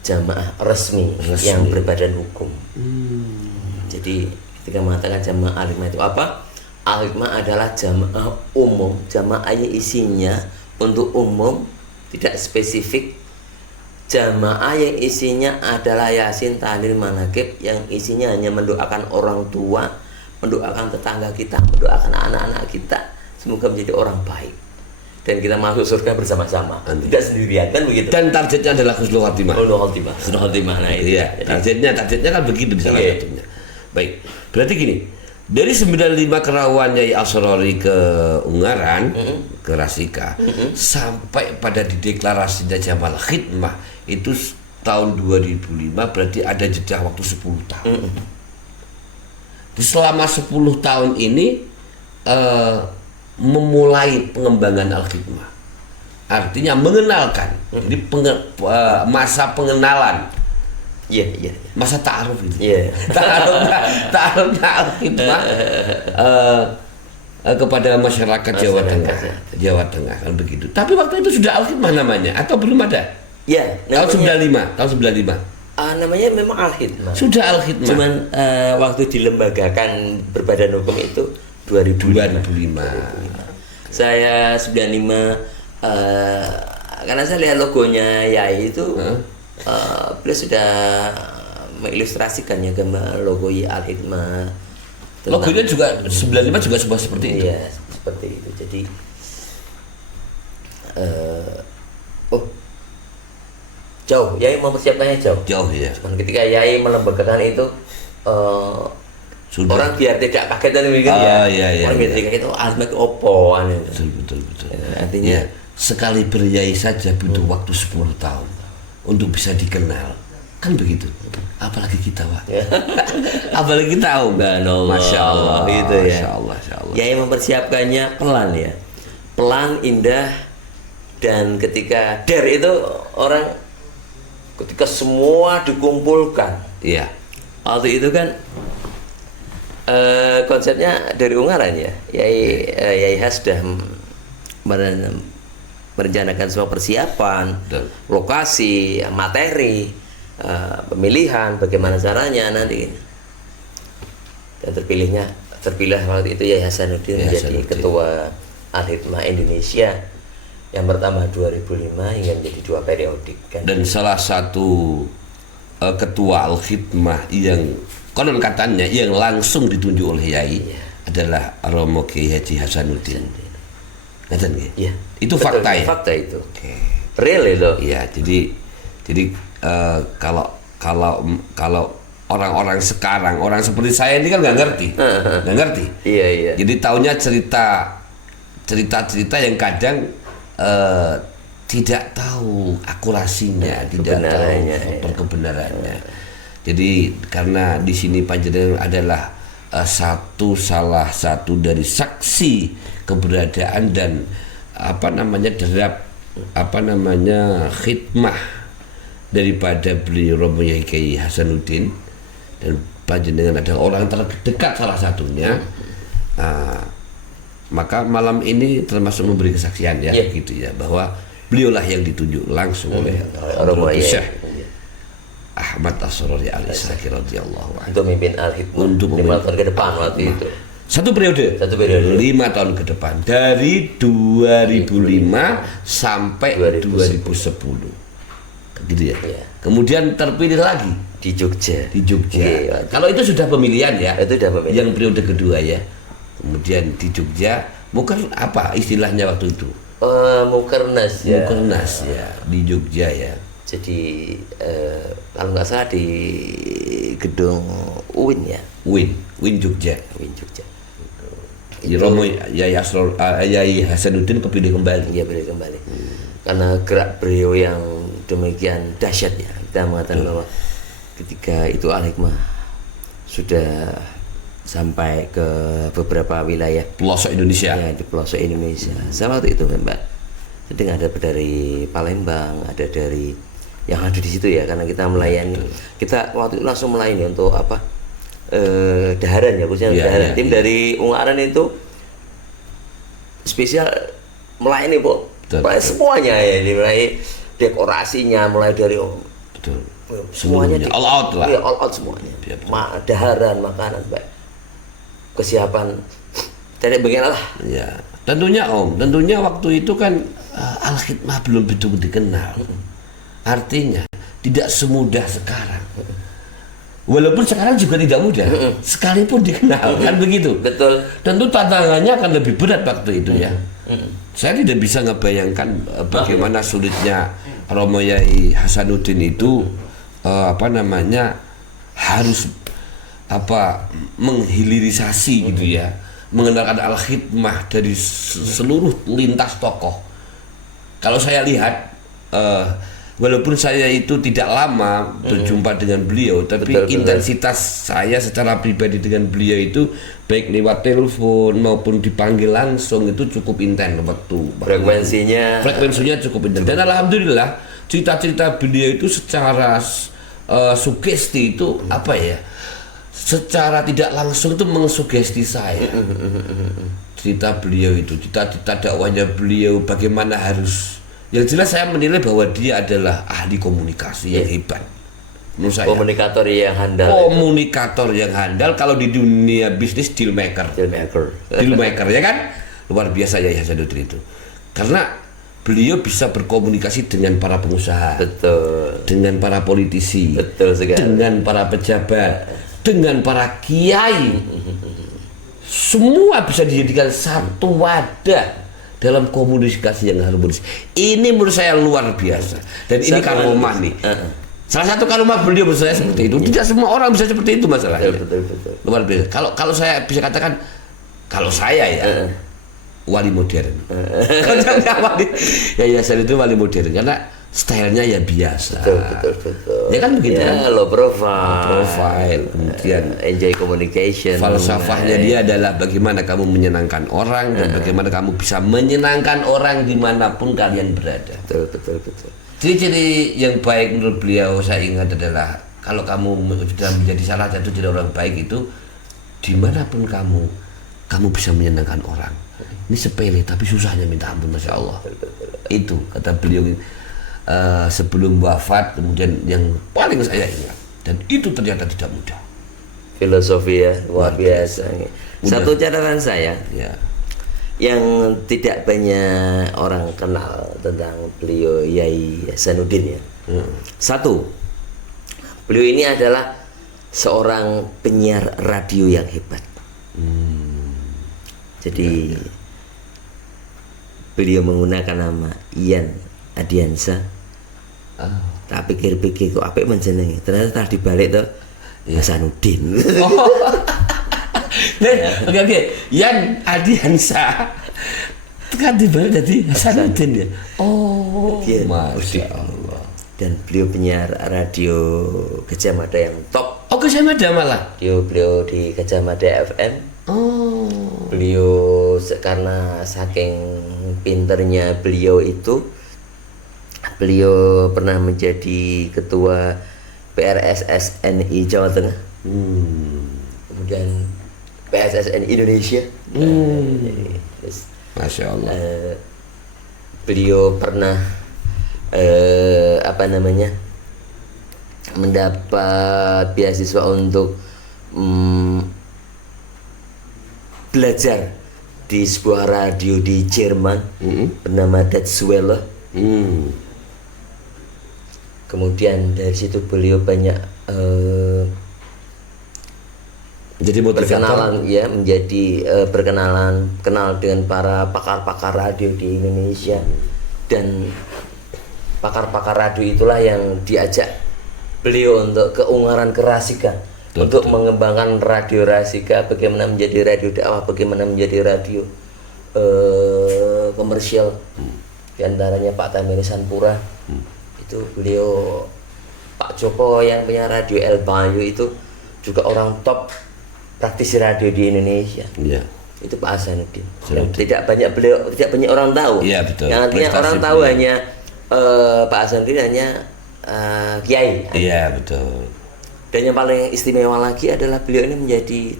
jamaah resmi yang berbadan hukum. Jadi ketika mengatakan jamaah Al-Hikmah itu apa? Al-Hikmah adalah jamaah umum, jamaah yang isinya untuk umum, tidak spesifik. Jamaah yang isinya adalah Yasin, Tahlil, Manaqib, yang isinya hanya mendoakan orang tua, mendoakan tetangga kita, mendoakan anak-anak kita semoga menjadi orang baik dan kita masuk surga bersama-sama, tidak sendirian, kan begitu. Dan targetnya adalah husnul khotimah. Husnul khotimah. Nah itu ya. Targetnya kan begitu di salah satunya. Baik, berarti gini, Dari 95 kerawan Yai Asrori ke Ungaran, ke Rasika, sampai pada dideklarasinya Jamal Khidmah itu tahun 2005, berarti ada jeda waktu 10 tahun. Selama 10 tahun ini memulai pengembangan Al-Khidmah. Artinya mengenalkan. Jadi masa pengenalan. Iya. Masa ta'aruf itu. Iya. Ta'arufnya Al-Khidmah kepada masyarakat Jawa Tengah. Jawa Tengah kan begitu. Tapi waktu itu sudah Al-Khidmah namanya atau belum ada? Iya, Tahun 95. Namanya memang Al-Khidmah. Sudah Al-Khidmah. Cuman waktu dilembagakan berbadan hukum itu 2005. Saya 95 karena saya lihat logonya Yai itu beliau sudah mengilustrasikannya gambar logo Al-Hikmah. Logonya juga 95 juga seperti itu. Iya, seperti itu. Jadi jauh, Yai mempersiapkannya jauh. Jauh ya. Cuman ketika Yai melembagakan itu orang biar tidak kaget dan mikir orang biar tidak kaget Al-Hikmah itu opo Betul. Artinya sekali beryai saja butuh waktu 10 tahun untuk bisa dikenal, kan begitu. Apalagi kita, Pak. Apalagi kita, Masya Allah gitu ya. Masya Allah. Yai mempersiapkannya pelan ya, pelan, indah, dan ketika itu orang ketika semua dikumpulkan. Iya. Waktu itu kan konsepnya dari Ungaran ya. Yai Has sudah merencanakan semua persiapan, lokasi, materi, pemilihan, bagaimana caranya nanti. Dan terpilih waktu itu Yai Hasanuddin menjadi ketua Al-Hikmah Indonesia yang pertama 2005 hingga menjadi 2 periodik kan. Dan salah satu ketua Al-Khidmah yang konon katanya yang langsung ditunjuk oleh Yai adalah Romo Kiai Haji Hasanuddin. Iya. Itu betul, fakta ya. Fakta itu. Real itu. Iya, jadi kalau orang-orang sekarang, orang seperti saya ini kan nggak ngerti. Iya. Jadi taunya cerita yang kadang tidak tahu akurasinya, tidak tahu kebenarannya. Jadi karena di sini panjenengan adalah salah satu dari saksi keberadaan dan khidmah daripada beliau Romo Kiai Hasanuddin, dan panjenengan adalah orang terdekat salah satunya. Maka malam ini termasuk memberi kesaksian gitu ya, bahwa beliaulah yang ditunjuk langsung oleh Romo Syekh Ahmad Asrori Al-Isaki radhiyallahu anhu untuk memimpin Al-Hikmah untuk 5 tahun ke depan waktu itu. Satu periode 5 tahun ke depan, dari 2005 sampai 2010 gitu ya. Kemudian terpilih lagi di Jogja. Kalau itu sudah pemilihan ya, itu sudah pemilihan yang periode kedua ya. Kemudian di Jogja, bukan apa istilahnya waktu itu? Mukernas ya, di Jogja ya. Jadi kalau nggak salah di gedung UIN ya. UIN Jogja. Itu, Romo Yai Hasanuddin kepilih kembali. Iya, pilih kembali. Karena gerak beliau yang demikian dahsyat ya. Kita mengatakan bahwa ketika itu Al-Hikmah sudah sampai ke beberapa wilayah pelosok Indonesia. Ya, di pelosok Indonesia. Saya waktu itu Mbak, sedang ada dari Palembang, ada dari yang ada di situ ya, karena kita melayani. Kita waktu itu langsung melayani untuk daharan ya, khususnya daharan. Tim dari Ungaran itu spesial melayani semuanya ya, mulai dekorasinya, mulai dari semuanya all out lah. Ya, all out semuanya. Daharan, makanan, baik. Kesiapan dari bagian lah. Ya, tentunya waktu itu kan Al-Khidmah belum begitu dikenal. Artinya tidak semudah sekarang. Walaupun sekarang juga tidak mudah, sekalipun dikenal kan begitu. Betul. Tentu tantangannya akan lebih berat waktu itu ya. Saya tidak bisa ngebayangkan bagaimana sulitnya Romo Yai Hasanuddin itu harus menghilirisasi gitu ya, mengenalkan al-khidmah dari seluruh lintas tokoh. Kalau saya lihat walaupun saya itu tidak lama berjumpa dengan beliau, tapi intensitas saya secara pribadi dengan beliau itu baik lewat telepon maupun dipanggil langsung itu cukup intens waktu. Frekuensinya cukup intens. Dan alhamdulillah cerita-cerita beliau itu secara sugesti itu apa ya? Secara tidak langsung itu mengsugesti saya. Cerita beliau itu, cerita dakwahnya beliau, bagaimana harus. Yang jelas saya menilai bahwa dia adalah ahli komunikasi yang hebat. Menurut saya. Komunikator yang handal. Kalau di dunia bisnis deal maker ya kan, luar biasa ya Hasanuddin itu. Karena beliau bisa berkomunikasi dengan para pengusaha, dengan para politisi, dengan para pejabat, dengan para kiai. Semua bisa dijadikan satu wadah dalam komunikasi yang harmonis. Ini menurut saya luar biasa. Dan ini karomah nih. Salah satu karomah beliau menurut saya seperti itu. Tidak semua orang bisa seperti itu masalahnya. Betul. Luar biasa. Kalau saya bisa katakan, kalau saya ya wali modern. Ya saya itu wali modern karena stylenya ya biasa. Betul. Ya kan begitu. Ya, low profile. Kemudian enjoy communication. Falsafahnya dia adalah bagaimana kamu menyenangkan orang dan bagaimana kamu bisa menyenangkan orang dimanapun kalian berada. Betul. Ciri-ciri yang baik menurut beliau saya ingat adalah kalau kamu sudah menjadi salah satu ciri orang baik itu dimanapun kamu bisa menyenangkan orang. Ini sepele tapi susahnya minta ampun, Masya Allah. Itu kata beliau sebelum wafat, kemudian yang paling saya ingat, dan itu ternyata tidak mudah. Filosofi ya luar biasa. Satu catatan saya yang tidak banyak orang kenal tentang beliau Yai Hasanuddin ya. Satu, beliau ini adalah seorang penyiar radio yang hebat. Jadi beliau menggunakan nama Ian Adiansa. Tak pikir-pikir kok apik menjenengi. Ternyata dibalik tuh Hasanuddin. Oke. Yan Adiansa. Kan dibalik jadi Hasanuddin ya. Masya Allah. Dan beliau penyiar radio Gajah Mada yang top. Oh, Gajah Mada malah. Beliau di Gajah Mada FM. Beliau karena saking pinternya beliau itu, beliau pernah menjadi ketua PRSSNI Jawa Tengah, kemudian PSSNI Indonesia. Masya Allah. Beliau pernah mendapat beasiswa untuk belajar di sebuah radio di Jerman bernama Deutsche Welle. Kemudian dari situ beliau banyak jadi berkenalan ya, kenal dengan para pakar-pakar radio di Indonesia, dan pakar-pakar radio itulah yang diajak beliau untuk keungaran kerasikan, untuk mengembangkan radio Rasika, bagaimana menjadi radio dakwah, bagaimana menjadi radio komersial. Di antaranya Pak Tamiri Sanpura, itu beliau, Pak Joko yang punya radio El Bayu itu juga orang top praktisi radio di Indonesia. Itu Pak Hasanuddin. Tidak banyak orang tahu. Betul. Yang artinya orang tahu hanya Pak Hasanuddin hanya kiai. Betul. Dan yang paling istimewa lagi adalah beliau ini menjadi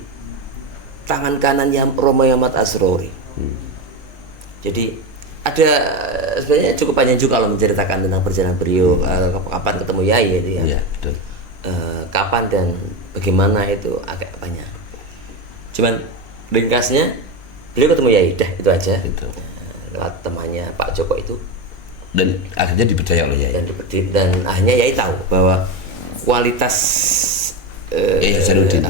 tangan kanannya Romo Ahmad Asrori. Jadi ada sebenarnya cukup panjang juga kalau menceritakan tentang perjalanan beliau, kapan ketemu Yai itu ya. Iya, betul. Kapan dan bagaimana itu agak banyak. Cuman ringkasnya beliau ketemu Yai, dah itu aja. Itu. Lewat temannya Pak Joko itu. Dan akhirnya dipercaya oleh Yai. Dan akhirnya Yai tahu bahwa kualitas Hasanuddin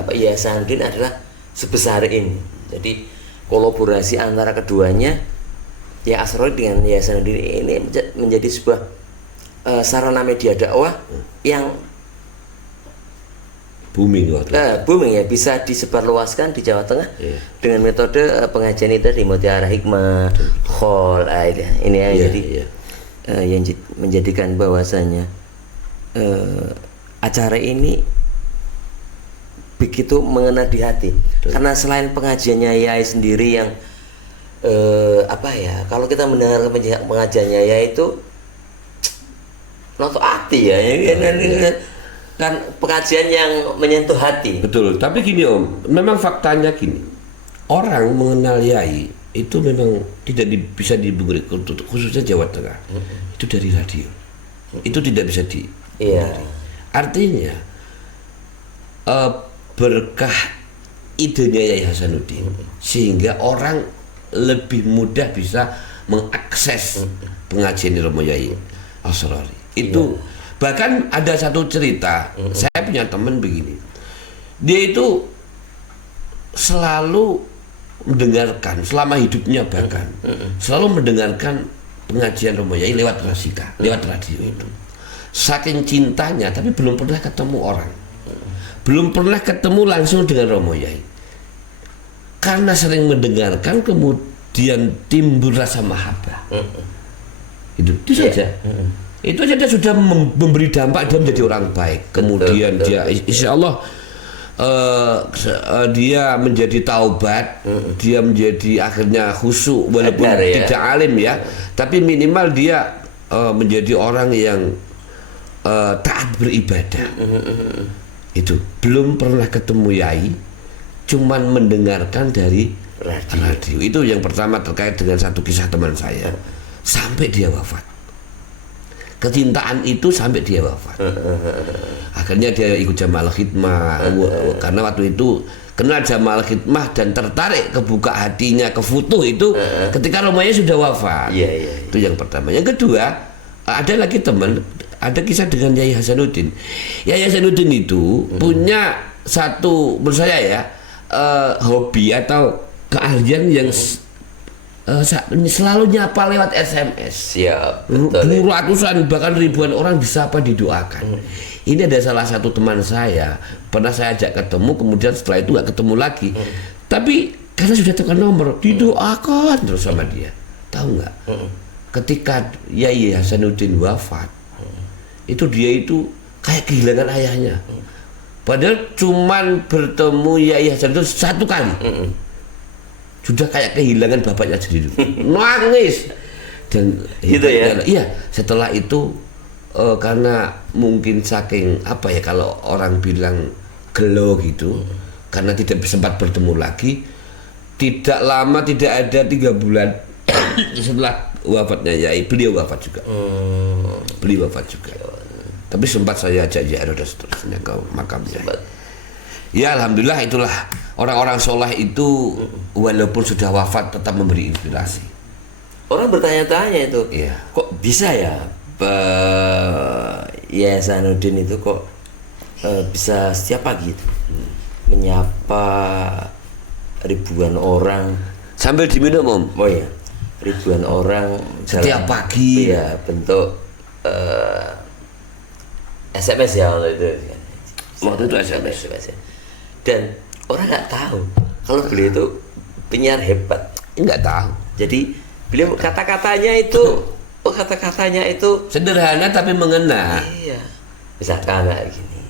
adalah sebesar ini. Jadi kolaborasi antara keduanya, ya Asrori dengan Hasanuddin ini menjadi sebuah sarana media dakwah yang booming waktu. Booming ya, bisa disebarluaskan di Jawa Tengah dengan metode pengajian itu di Mutiara Hikmah, Khol, ini ya, jadi yang menjadikan bahwasanya acara ini begitu mengena di hati. Karena selain pengajiannya Yai sendiri yang kalau kita mendengar pengajiannya Yai itu noto hati ya, kan pengajian yang menyentuh hati. Betul, tapi gini Om, memang faktanya gini, orang mengenal Yai itu memang tidak bisa diberi, khususnya Jawa Tengah, itu dari radio, itu tidak bisa di. Artinya berkah idenya Yai Hasanuddin sehingga orang lebih mudah bisa mengakses pengajian di Romo Yai Asrori. Itu bahkan ada satu cerita, saya punya teman begini, dia itu selalu mendengarkan selama hidupnya, bahkan selalu mendengarkan pengajian Romo Yai lewat rasika, lewat radio itu. Saking cintanya, tapi belum pernah ketemu orang, belum pernah ketemu langsung dengan Romo Yai. Karena sering mendengarkan, kemudian timbul rasa mahabbah. Itu saja. Itu saja dia sudah memberi dampak, dia menjadi orang baik. Kemudian dia insya Allah dia menjadi taubat, dia menjadi akhirnya khusyuk walaupun tidak alim ya, tapi minimal dia menjadi orang yang taat beribadah. Itu belum pernah ketemu Yai, cuman mendengarkan dari radio. Itu yang pertama terkait dengan satu kisah teman saya sampai dia wafat. Kecintaan itu sampai dia wafat. Akhirnya dia ikut Jamaah Khidmah karena waktu itu kenal Jamaah Khidmah dan tertarik, kebuka hatinya ke foto itu ketika Romo Yai sudah wafat. Itu yang pertama. Yang kedua, ada lagi teman, ada kisah dengan Yai Hasanuddin. Yai Hasanuddin itu punya satu, menurut saya ya, hobi atau keahlian yang selalu nyapa lewat SMS. Ratusan bahkan ribuan orang disapa, didoakan. Ini ada salah satu teman saya, pernah saya ajak ketemu, kemudian setelah itu nggak ketemu lagi. Tapi karena sudah tekan nomor, didoakan terus sama dia. Tahu nggak? Ketika Yai Hasanuddin wafat, itu dia itu kayak kehilangan ayahnya. Padahal cuman bertemu Yai Hasanuddin satu kali. Sudah kayak kehilangan bapaknya sendiri, nangis dan gitu ya. Iya, setelah itu karena mungkin saking apa ya, kalau orang bilang gelo gitu, karena tidak sempat bertemu lagi, tidak lama, tidak ada 3 bulan setelah wafatnya Yai, beliau wafat juga. Beliau wafat juga. Tapi sempat saya ajak ziarah dan seterusnya ke makamnya. Ya alhamdulillah, itulah orang-orang soleh itu walaupun sudah wafat tetap memberi inspirasi. Orang bertanya-tanya itu, kok bisa ya Yai Hasanuddin itu kok bisa setiap pagi itu menyapa ribuan orang sambil diminum Om. Oh ya, ribuan orang setiap pagi. Iya, bentuk SMS ya waktu itu SMS. Dan orang nggak tahu kalau beliau itu penyiar hebat. Nggak tahu. Jadi beliau kata-katanya itu sederhana tapi mengena. Iya. Misalkan kayak gini.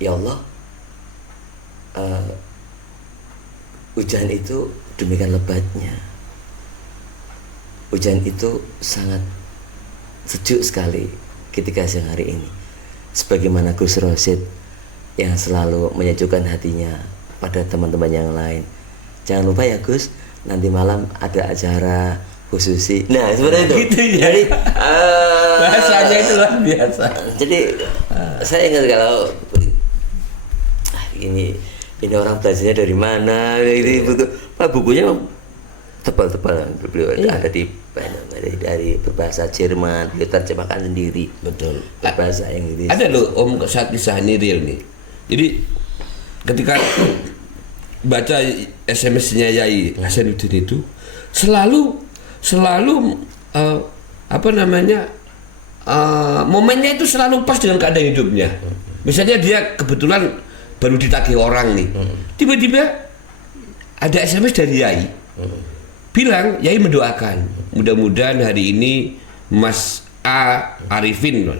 Ya Allah, hujan itu demikian lebatnya. Hujan itu sangat sejuk sekali ketika siang hari ini. Sebagaimana Gus Rosid yang selalu menyejukkan hatinya pada teman-teman yang lain. Jangan lupa ya Gus, nanti malam ada acara khususi. Nah sebenarnya itu. Gitu ya. Jadi bahasanya itu luar biasa. Jadi saya ingat kalau ini orang belajarnya dari mana? Ini bukunya tebal-tebal. Beliau ada dari berbahasa Jerman, beliau terjemahkan sendiri. Betul. Bahasa Inggris. Ada loh Om saat kisah ini real nih. Jadi ketika baca SMS-nya Yai Hasanuddin itu selalu momennya itu selalu pas dengan keadaan hidupnya. Misalnya dia kebetulan baru ditagih orang nih, tiba-tiba ada SMS dari Yai, bilang Yai mendoakan, mudah-mudahan hari ini Mas A Arifin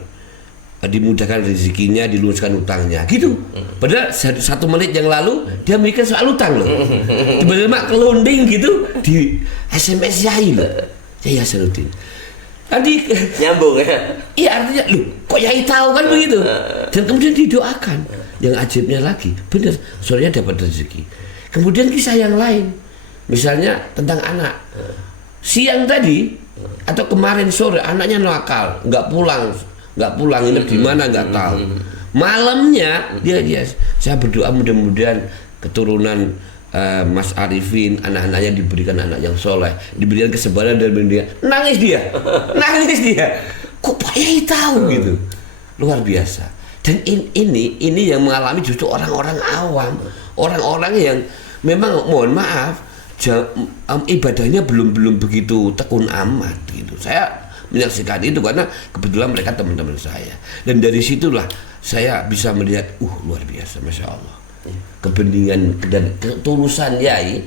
dimudahkan rezekinya, diluruskan utangnya, gitu. Padahal 1 menit yang lalu dia mikir soal utang loh. Tiba-tiba kelonding gitu di SMS Yai loh. Yai Hasanuddin. Tadi nyambung ya. Iya, artinya loh, kok Yai tahu kan begitu. Dan kemudian didoakan. Yang ajibnya lagi, benar, sorenya dapat rezeki. Kemudian kisah yang lain, misalnya tentang anak. Siang tadi atau kemarin sore anaknya nakal, nggak pulang, ini di mana nggak tahu. Malamnya dia saya berdoa mudah-mudahan keturunan Mas Arifin, anak-anaknya diberikan anak yang soleh, diberikan kesabaran dan dia nangis dia. Kok Pak Yai tahu gitu, luar biasa. Dan ini yang mengalami justru orang-orang awam, orang-orang yang memang mohon maaf ibadahnya belum begitu tekun amat gitu. Saya menyaksikan itu karena kebetulan mereka teman-teman saya, dan dari situlah saya bisa melihat luar biasa, masya Allah, kebeningan dan ketulusan Yai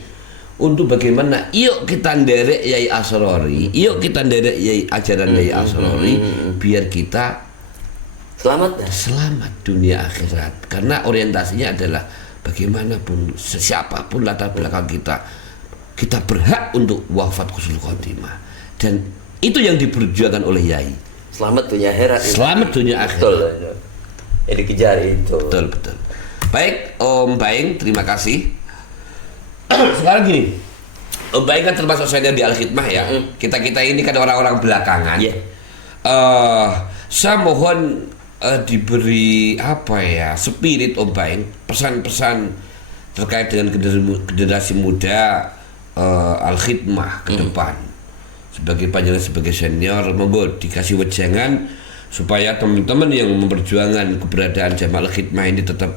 untuk bagaimana yuk kita nderek Yai Asrori, yuk kita nderek Yai ajaran Yai Asrori biar kita selamat dunia akhirat. Karena orientasinya adalah bagaimanapun siapapun latar belakang kita berhak untuk wafat husnul khotimah, dan itu yang diperjuangkan oleh Yai. Selamat dunia akhirat. Selamat dunia akhirat. Betul. Yang dikejar itu. Betul. Baik, Om Baing, terima kasih. Sekarang gini, Om Baing kan termasuk senior di Al-Khidmah ya. Kita ini kan orang-orang belakangan. Saya mohon diberi spirit Om Baing, pesan-pesan terkait dengan generasi muda Al-Khidmah ke depan. Sebagai panjenengan sebagai senior, monggo dikasih wejangan supaya teman-teman yang memperjuangkan keberadaan Jamaah Al-Khidmah ini tetap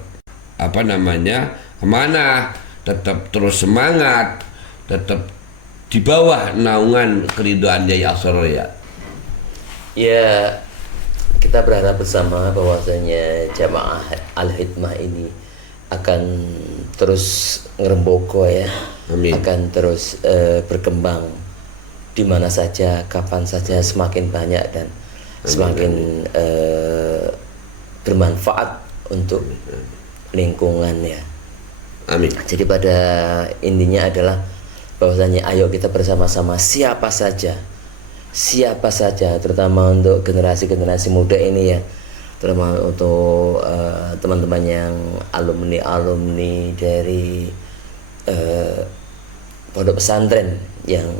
amanah, tetap terus semangat, tetap di bawah naungan keridhaan Yai Asrori ya. Ya, kita berharap bersama bahwasanya Jamaah Al-Khidmah ini akan terus ngeremboko ya. Amin. Akan terus berkembang di mana saja, kapan saja, semakin banyak dan semakin bermanfaat untuk lingkungan ya. Amin. Jadi pada intinya adalah bahwasanya ayo kita bersama-sama siapa saja terutama untuk generasi muda ini ya, terutama untuk teman-teman yang alumni dari pondok pesantren yang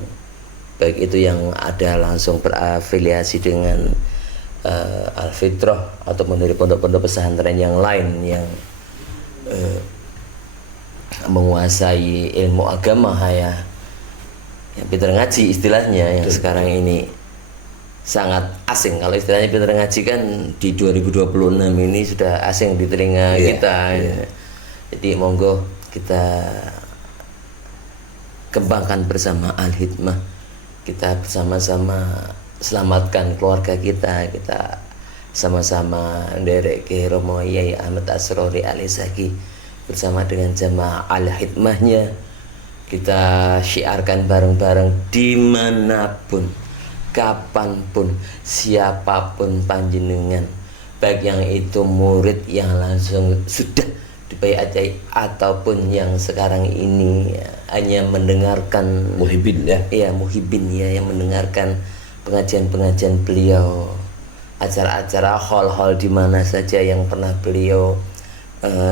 baik itu yang ada langsung berafiliasi dengan Al-Fitrah ataupun dari pondok-pondok pesantren yang lain yang menguasai ilmu agama ya, yang pintar ngaji istilahnya yang sekarang ini sangat asing. Kalau istilahnya pintar ngaji kan di 2026 ini sudah asing di telinga kita. Jadi monggo kita kembangkan bersama Al-Khidmah, kita bersama-sama selamatkan keluarga kita sama-sama nderek ke Romo Yai Ahmad Asrori Alisaki bersama dengan Jamaah Al-Khidmahnya. Kita syiarkan bareng-bareng dimanapun, kapanpun, siapapun panjenengan, baik yang itu murid yang langsung sudah dibayat Yai ataupun yang sekarang ini hanya mendengarkan muhibin ya. Iya, muhibin ya, yang mendengarkan pengajian-pengajian beliau, acara-acara hall-hall di mana saja yang pernah beliau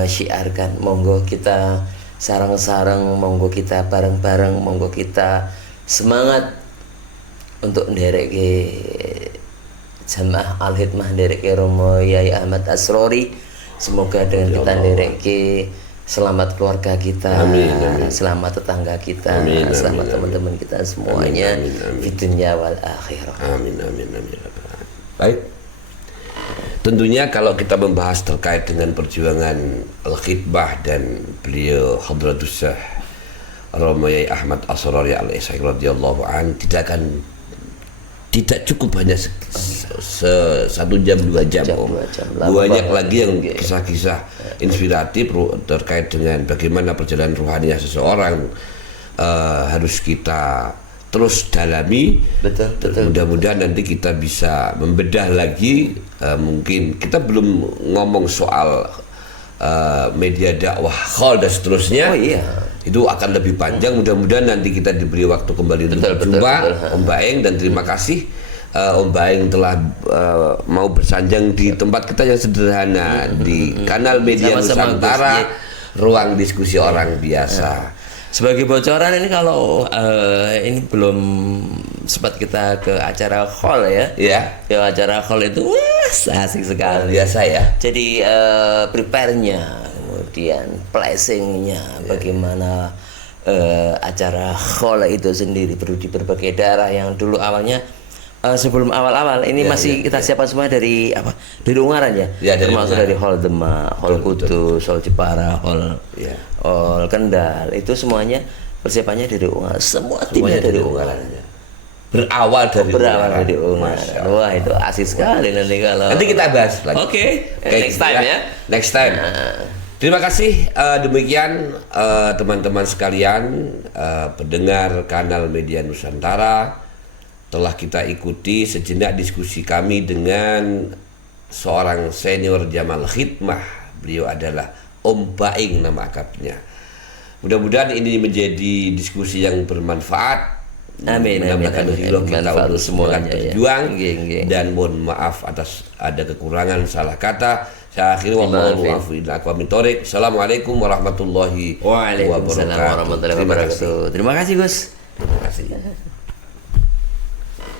syiarkan. Monggo kita sarang-sarang, monggo kita bareng-bareng, monggo kita semangat untuk nderek ke Jamaah Al-Khidmah, nderek ke Romo Yai Ahmad Asrori. Semoga dengan kita nderek ke selamat keluarga kita, selamat tetangga kita, selamat teman-teman kita semuanya di dunia wal akhirah. Amin. Baik. Tentunya kalau kita membahas terkait dengan perjuangan Al-Khidmah dan beliau Hadratus Syekh Romo Yai Ahmad Asrori Al-Isaki radhiyallahu an tidak akan tidak cukup hanya 1 jam 2 jam, banyak lagi yang kisah-kisah inspiratif terkait dengan bagaimana perjalanan rohaniah seseorang harus kita terus dalami. Betul. Mudah-mudahan nanti kita bisa membedah lagi. Mungkin kita belum ngomong soal media dakwah khol dan seterusnya. Itu akan lebih panjang. Mudah-mudahan nanti kita diberi waktu kembali untuk berjumpa. Om Baeng, dan terima kasih Om Baeng telah mau bersanjang di tempat kita yang sederhana di kanal Media Nusantara, ruang diskusi orang biasa. Sebagai bocoran ini, kalau ini belum sempat kita ke acara hall ya. Ke acara hall itu asik sekali. Biasa ya. Jadi prepare-nya, kemudian placing-nya, bagaimana acara hall itu sendiri perlu di berbagai daerah yang dulu awalnya sebelum awal-awal ini masih kita siapkan semua dari Ungaran ya, termasuk dari Hall Demak, Hall Kudus, Hall Jepara, Hall Kendal, itu semuanya persiapannya dari Ungaran, semua timnya dari Ungaran. Berawal dari Ungaran. Wah, itu asik sekali nanti kita bahas lagi. Oke. Next time ya. Next time. Terima kasih, demikian teman-teman sekalian, pendengar kanal Media Nusantara. Telah kita ikuti sejenak diskusi kami dengan seorang senior Jamal Khidmah. Beliau adalah Om Baeng nama akrabnya. Mudah-mudahan ini menjadi diskusi yang bermanfaat. Amin. Kita untuk semuanya berjuang dan mohon maaf atas ada kekurangan salah kata. Saya akhiri Assalamualaikum warahmatullahi wabarakatuh. Terima kasih Gus. Terima kasih.